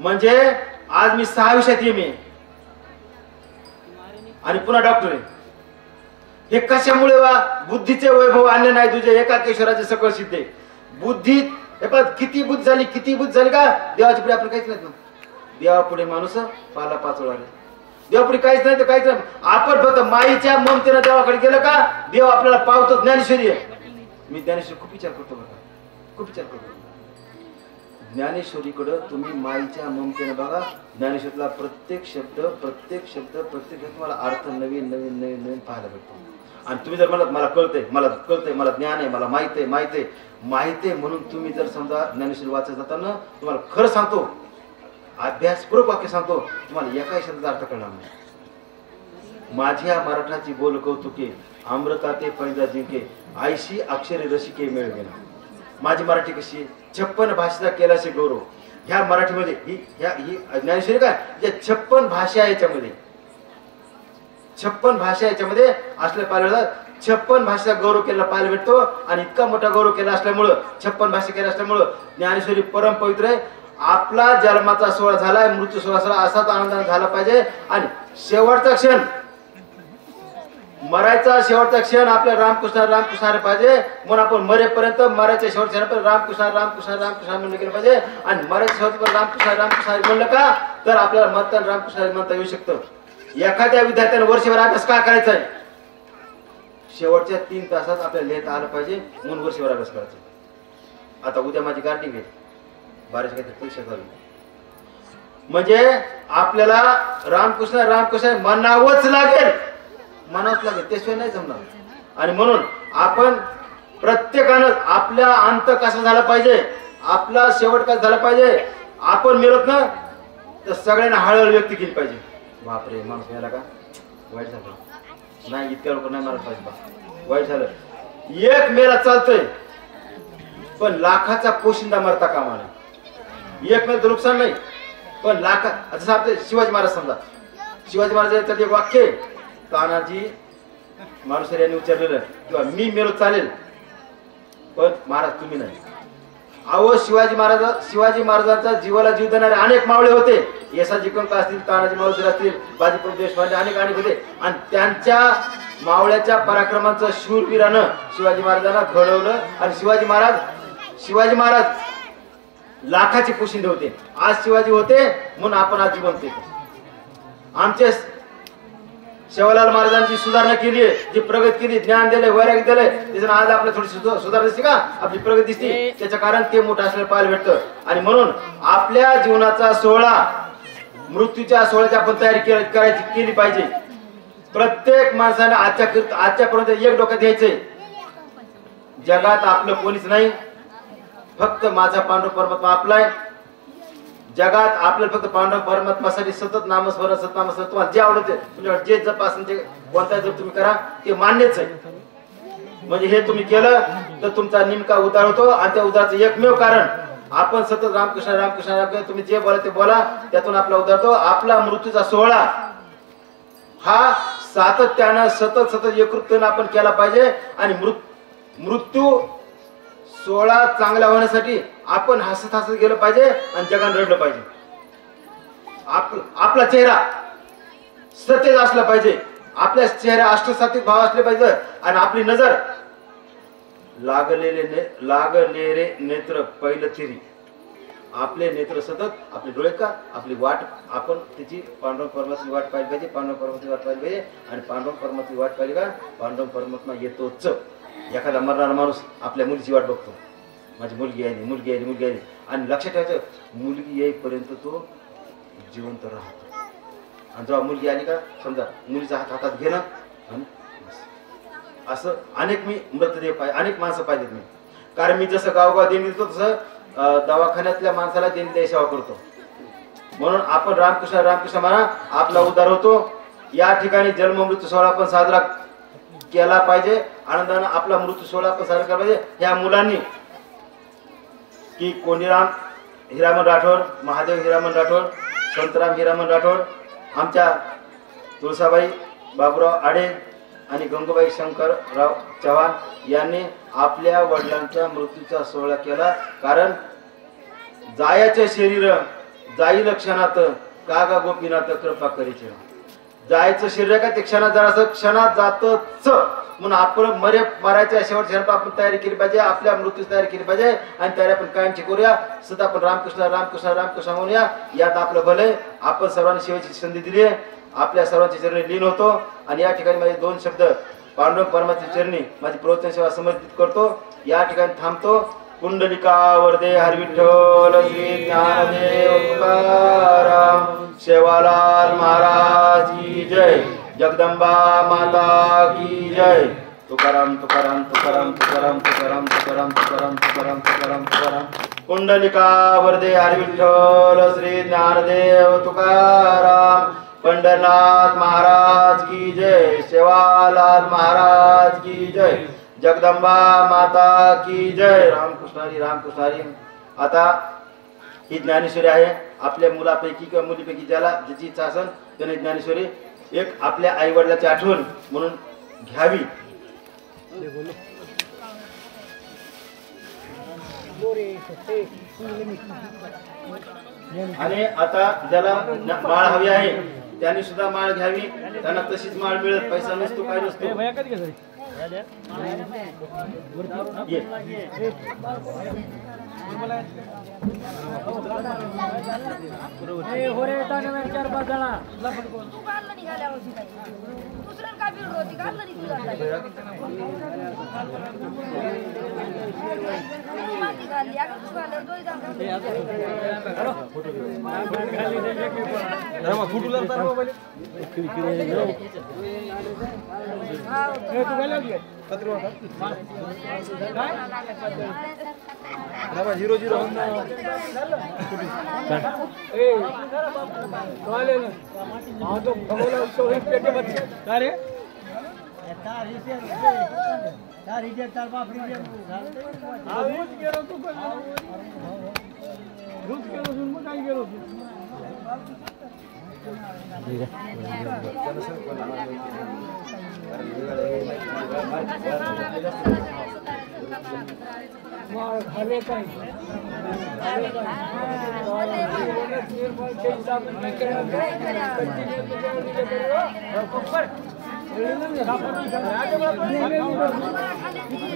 म्हणजे आज मी 6 विषयात MA आणि पुन्हा डॉक्टर आहे. हे कशामुळे? बुद्धीचे वैभव आणले नाही तुझे, एकाकेश्वराचे सकळ सिद्धे. बुद्धी किती बुद्ध झाली का देवाच्या पुढे आपण काहीच नाही. देवापुढे माणूस पाला पाचोळा. देवापुढे काहीच नाही तर काहीच नाही. आपण फक्त माईच्या ममतेनं देवाकडे गेलं का देव आपल्याला पावतो. ज्ञानेश्वरी आहे. मी ज्ञानेश्वरी खूप विचार करतो बघा, खूप विचार करतो. ज्ञानेश्वरीकडं तुम्ही माईच्या ममतेनं बघा. ज्ञानेश्वरीला प्रत्येक शब्द तुम्हाला अर्थ नवीन नवीन नवीन नवीन पाहायला भेटतो. आणि तुम्ही जर मला कळतंय, मला ज्ञान आहे, मला माहिती आहे म्हणून तुम्ही जर समजा ज्ञानेश्वरी वाचत जाताना, तुम्हाला खरं सांगतो, अभ्यासपूर्वक वाक्य सांगतो, तुम्हाला एकाही शब्दाचा अर्थ कळणार नाही. माझ्या मराठाची बोल कौतुके, अमृता ते पैजा जिंके, आयशी अक्षरे रसिके मेळ गेला. माझी मराठी कशी 56 भाषेचा केलाशे गौरव. ह्या मराठीमध्ये ही ज्ञानेश्वरी काय, या 56 भाषा याच्यामध्ये 56 भाषा याच्यामध्ये असल्या पाहिलं. 56 भाषेचा गौरव केला पाहायला भेटतो. आणि इतका मोठा गौरव केला असल्यामुळं, 56 भाषा केल्या असल्यामुळं ज्ञानेश्वरी परम पवित्र आहे. आपला जन्माचा सोहळा झालाय, मृत्यू सोहळा असाच आनंदाने झाला पाहिजे. आणि शेवटचा क्षण, मरायचा शेवटचा क्षण आपल्या रामकृष्ण रामकृष्ण पाहिजे. म्हणून आपण मरेपर्यंत मरायच्या शेवटच्या क्षणापर्यंत रामकृष्ण रामकृष्ण रामकृष्ण म्हणलं गेलं पाहिजे. आणि मरायच्या शेवटपर्यंत रामकृष्ण रामकृष्ण म्हणलं का तर आपल्याला म्हणता रामकृष्ण म्हणता येऊ शकतं. एखाद्या विद्यार्थ्याने वर्षभर अभ्यास काय करायचा आहे, शेवटच्या 3 तासात आपल्याला लिहिता आलं पाहिजे म्हणून वर्षभर अभ्यास करायचा. आता उद्या माझी गार्डिंग आहे, 12च्या काहीतरी परीक्षा चालू. म्हणजे आपल्याला रामकृष्ण म्हणावंच लागेल, त्याशिवाय नाही जमणार. आणि म्हणून आपण प्रत्येकानं आपला अंत कसा झाला पाहिजे, आपला शेवट कसा झाला पाहिजे. आपण मिळत ना तर सगळ्यांना हळहळ व्यक्त केली पाहिजे. बापरे माणूस मिळाला का, वाईट झालं नाही, इतक्या लोक नाही मारत पाहिजे, वाईट झालं. एक मेला चालतोय पण लाखाचा पोशिंदा मरता कामा नये. एक मेल तर नुकसान नाही, पण लाखात. जसं आपले शिवाजी महाराज, समजा शिवाजी महाराजांचं एक वाक्य आहे, तानाजी मालुसरे यांनी उच्चारलेलं, किंवा मी मेलो चालेल पण महाराज तुम्ही नाही. अहो शिवाजी महाराजांचा जीवाला जीव देणारे अनेक मावळे होते. येसाजी कंक असतील, तानाजी मालुसरे असतील, बाजीप्रभू देशपांडे अनेक होते. आणि त्यांच्या मावळ्याच्या पराक्रमांचं शूरवीरानं शिवाजी महाराजांना घडवलं. आणि शिवाजी महाराज लाखाचे पोशिंदे होते. आज शिवाजी होते म्हणून आपण आज जिवंत होतो. आमचे शेवालाल महाराजांची सुधारणा केली, जी प्रगती केली, ज्ञान दिले, वैराग्य दिले, त्याच्यानं आज आपल्या थोडी सुधारणा दिसते का, आपली प्रगती दिसते. त्याचं कारण ते मोठं असलेलं पाहायला भेटतं. आणि म्हणून आपल्या जीवनाचा सोहळा, मृत्यूच्या सोहळ्याची आपण तयारी केली पाहिजे. प्रत्येक माणसाने आजच्यापर्यंत एक डोक्यात घ्यायचंय, जगात आपलं कोणीच नाही, फक्त माझा पांडुरंग परमात्मा आपलाय. जगात आपल्याला फक्त पांडुरंग परमात्मासाठी सतत नामस्मरण, सतनामस्मरण, तुम्हाला जे आवडते, तुमच्याकडे जे जप असेल ते कोणता जप तुम्ही करा, ते मान्यच आहे. म्हणजे हे तुम्ही केलं तर तुमचा नेमका उद्धार होतो. आणि त्या उद्धाराचं एकमेव कारण आपण सतत रामकृष्ण रामकृष्ण रामकृष्ण, तुम्ही जे बोला ते बोला, त्यातून आपला उद्धार होतो. आपला मृत्यूचा सोहळा हा सातत्यानं सतत एकरूपतेनं आपण केला पाहिजे. आणि मृत्यू सोहळा चांगला होण्यासाठी आपण हसत गेलं पाहिजे आणि जगानं रडलं पाहिजे. आपला चेहरा सतेज असला पाहिजे, आपल्या चेहरा अष्टसात्विक भाव असले पाहिजे. आणि आपली नजर लागलेले नेत्र पहिलं थिरी, आपले नेत्र सतत, आपले डोळे का, आपली वाट, आपण त्याची पांडुरंग परमात्म्याची वाट पाहिली पाहिजे, पांडुरंग परमात्म्याची वाट पाहिली पाहिजे. आणि पांडुरंग परमात्म्याची वाट पाहिली का, पांडुरंग परमात्मा येतोच. एखादा मरणारा माणूस आपल्या मुलीची वाट बघतो, माझी मुलगी आली, मुलगी आली, मुलगी आली. आणि लक्षात ठेवायचं, मुलगी येईपर्यंत तो जिवंत राहतो. आणि जेव्हा मुलगी आली का, समजा मुलीचा हातात घेणं, आणि असं अनेक मी मृतदेह पाहिजे, अनेक माणसं पाहिजेत मी. कारण मी जसं गावगाव देणी देतो तसं दवाखान्यातल्या माणसाला देणी द्यायची सेवा करतो. म्हणून आपण रामकृष्ण रामकृष्ण म्हणा, आपला उद्धार होतो. या ठिकाणी जन्म मृत्यू सोहळा आपण साजरा केला पाहिजे. आनंदानं आपला मृत्यू सोहळा आपण साजरा केला पाहिजे. ह्या मुलांनी की कोंडीराम हिरामन राठोड, महादेव हिरामन राठोड, संतराम हिरामन राठोड, आमच्या तुळसाबाई बाबूराव आडे आणि गंगूबाई शंकरराव चव्हाण यांनी आपल्या वडिलांच्या मृत्यूचा सोहळा केला. कारण जायाचे शरीर जाईल क्षणात, कागा गोपीनाथ कृपा करीचे. जायचं शरीर का ते क्षणात जरासं क्षणात जातच. म्हणून आपण मरायच्या शेवट क्षणात आपण तयारी केली पाहिजे, आपल्या मृत्यूची तयारी केली पाहिजे. आणि तयारी आपण कायमची करूया. सतत आपण रामकृष्ण रामकृष्ण रामकृष्ण म्हणूया. यात आपलं भलंय. आपण सर्वांनी सेवेची संधी दिली आहे. आपल्या सर्वांच्या चरणी लीन होतो. आणि या ठिकाणी माझे दोन शब्द पांडुरंग परमात्म्याच्या चरणी माझी प्रवचन सेवा समर्पित करतो. या ठिकाणी थांबतो. कुंडलिका वरदे हरी विठ्ठल श्री ज्ञानदेव तुकाराम शेवालाल महाराज की जय. जगदंबा माता की जय. तुकाराम तुकाराम तुकाराम तुकाराम तुकाराम तुकाराम तुकाराम तुकाराम तुकाराम तुकाराम. कुंडलिका वरदे हरी विठ्ठल श्री ज्ञानदेव तुकाराम. पंढरनाथ महाराज की जय. शेवालाल महाराज की जय. जगदंबा माता की जय. रामकृष्ण हरी रामकृष्ण हरी. आता ही ज्ञानेश्वरी आहे. आपल्या मुलापैकी किंवा मुलीपैकी ज्याला ज्याची इच्छा असेल त्याने ज्ञानेश्वरी एक आपल्या आई वडिलांची आठवण म्हणून घ्यावी. आणि आता ज्याला माळ हवी आहे त्यांनी सुद्धा माळ घ्यावी. त्यांना तशीच माळ मिळत, पैसा नसतो, काय नसतो.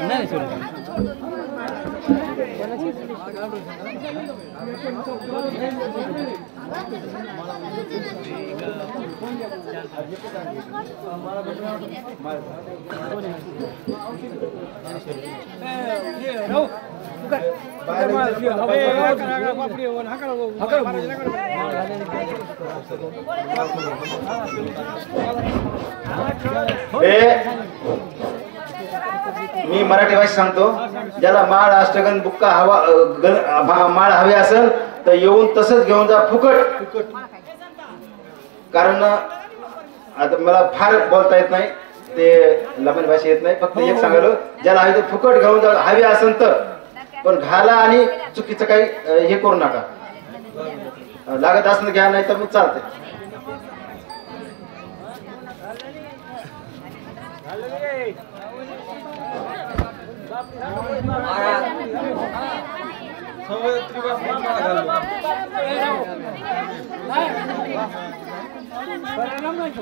नाही सोडून मी मराठी भाषेत सांगतो, ज्याला माळ अष्टगंध बुक्का हवा माळ हवे असेल तर येऊन तसंच घेऊन जा फुकट. कारण आता मला फार बोलता येत नाही, ते लमन भाषा येत नाही, फक्त एक सांगायलो, ज्याला हवे ते फुकट घेऊन जा हवे असेल तर. पण घाला आणि चुकीचं काही हे करू नका. लागत असं घ्या, नाही तर मग चालतंय.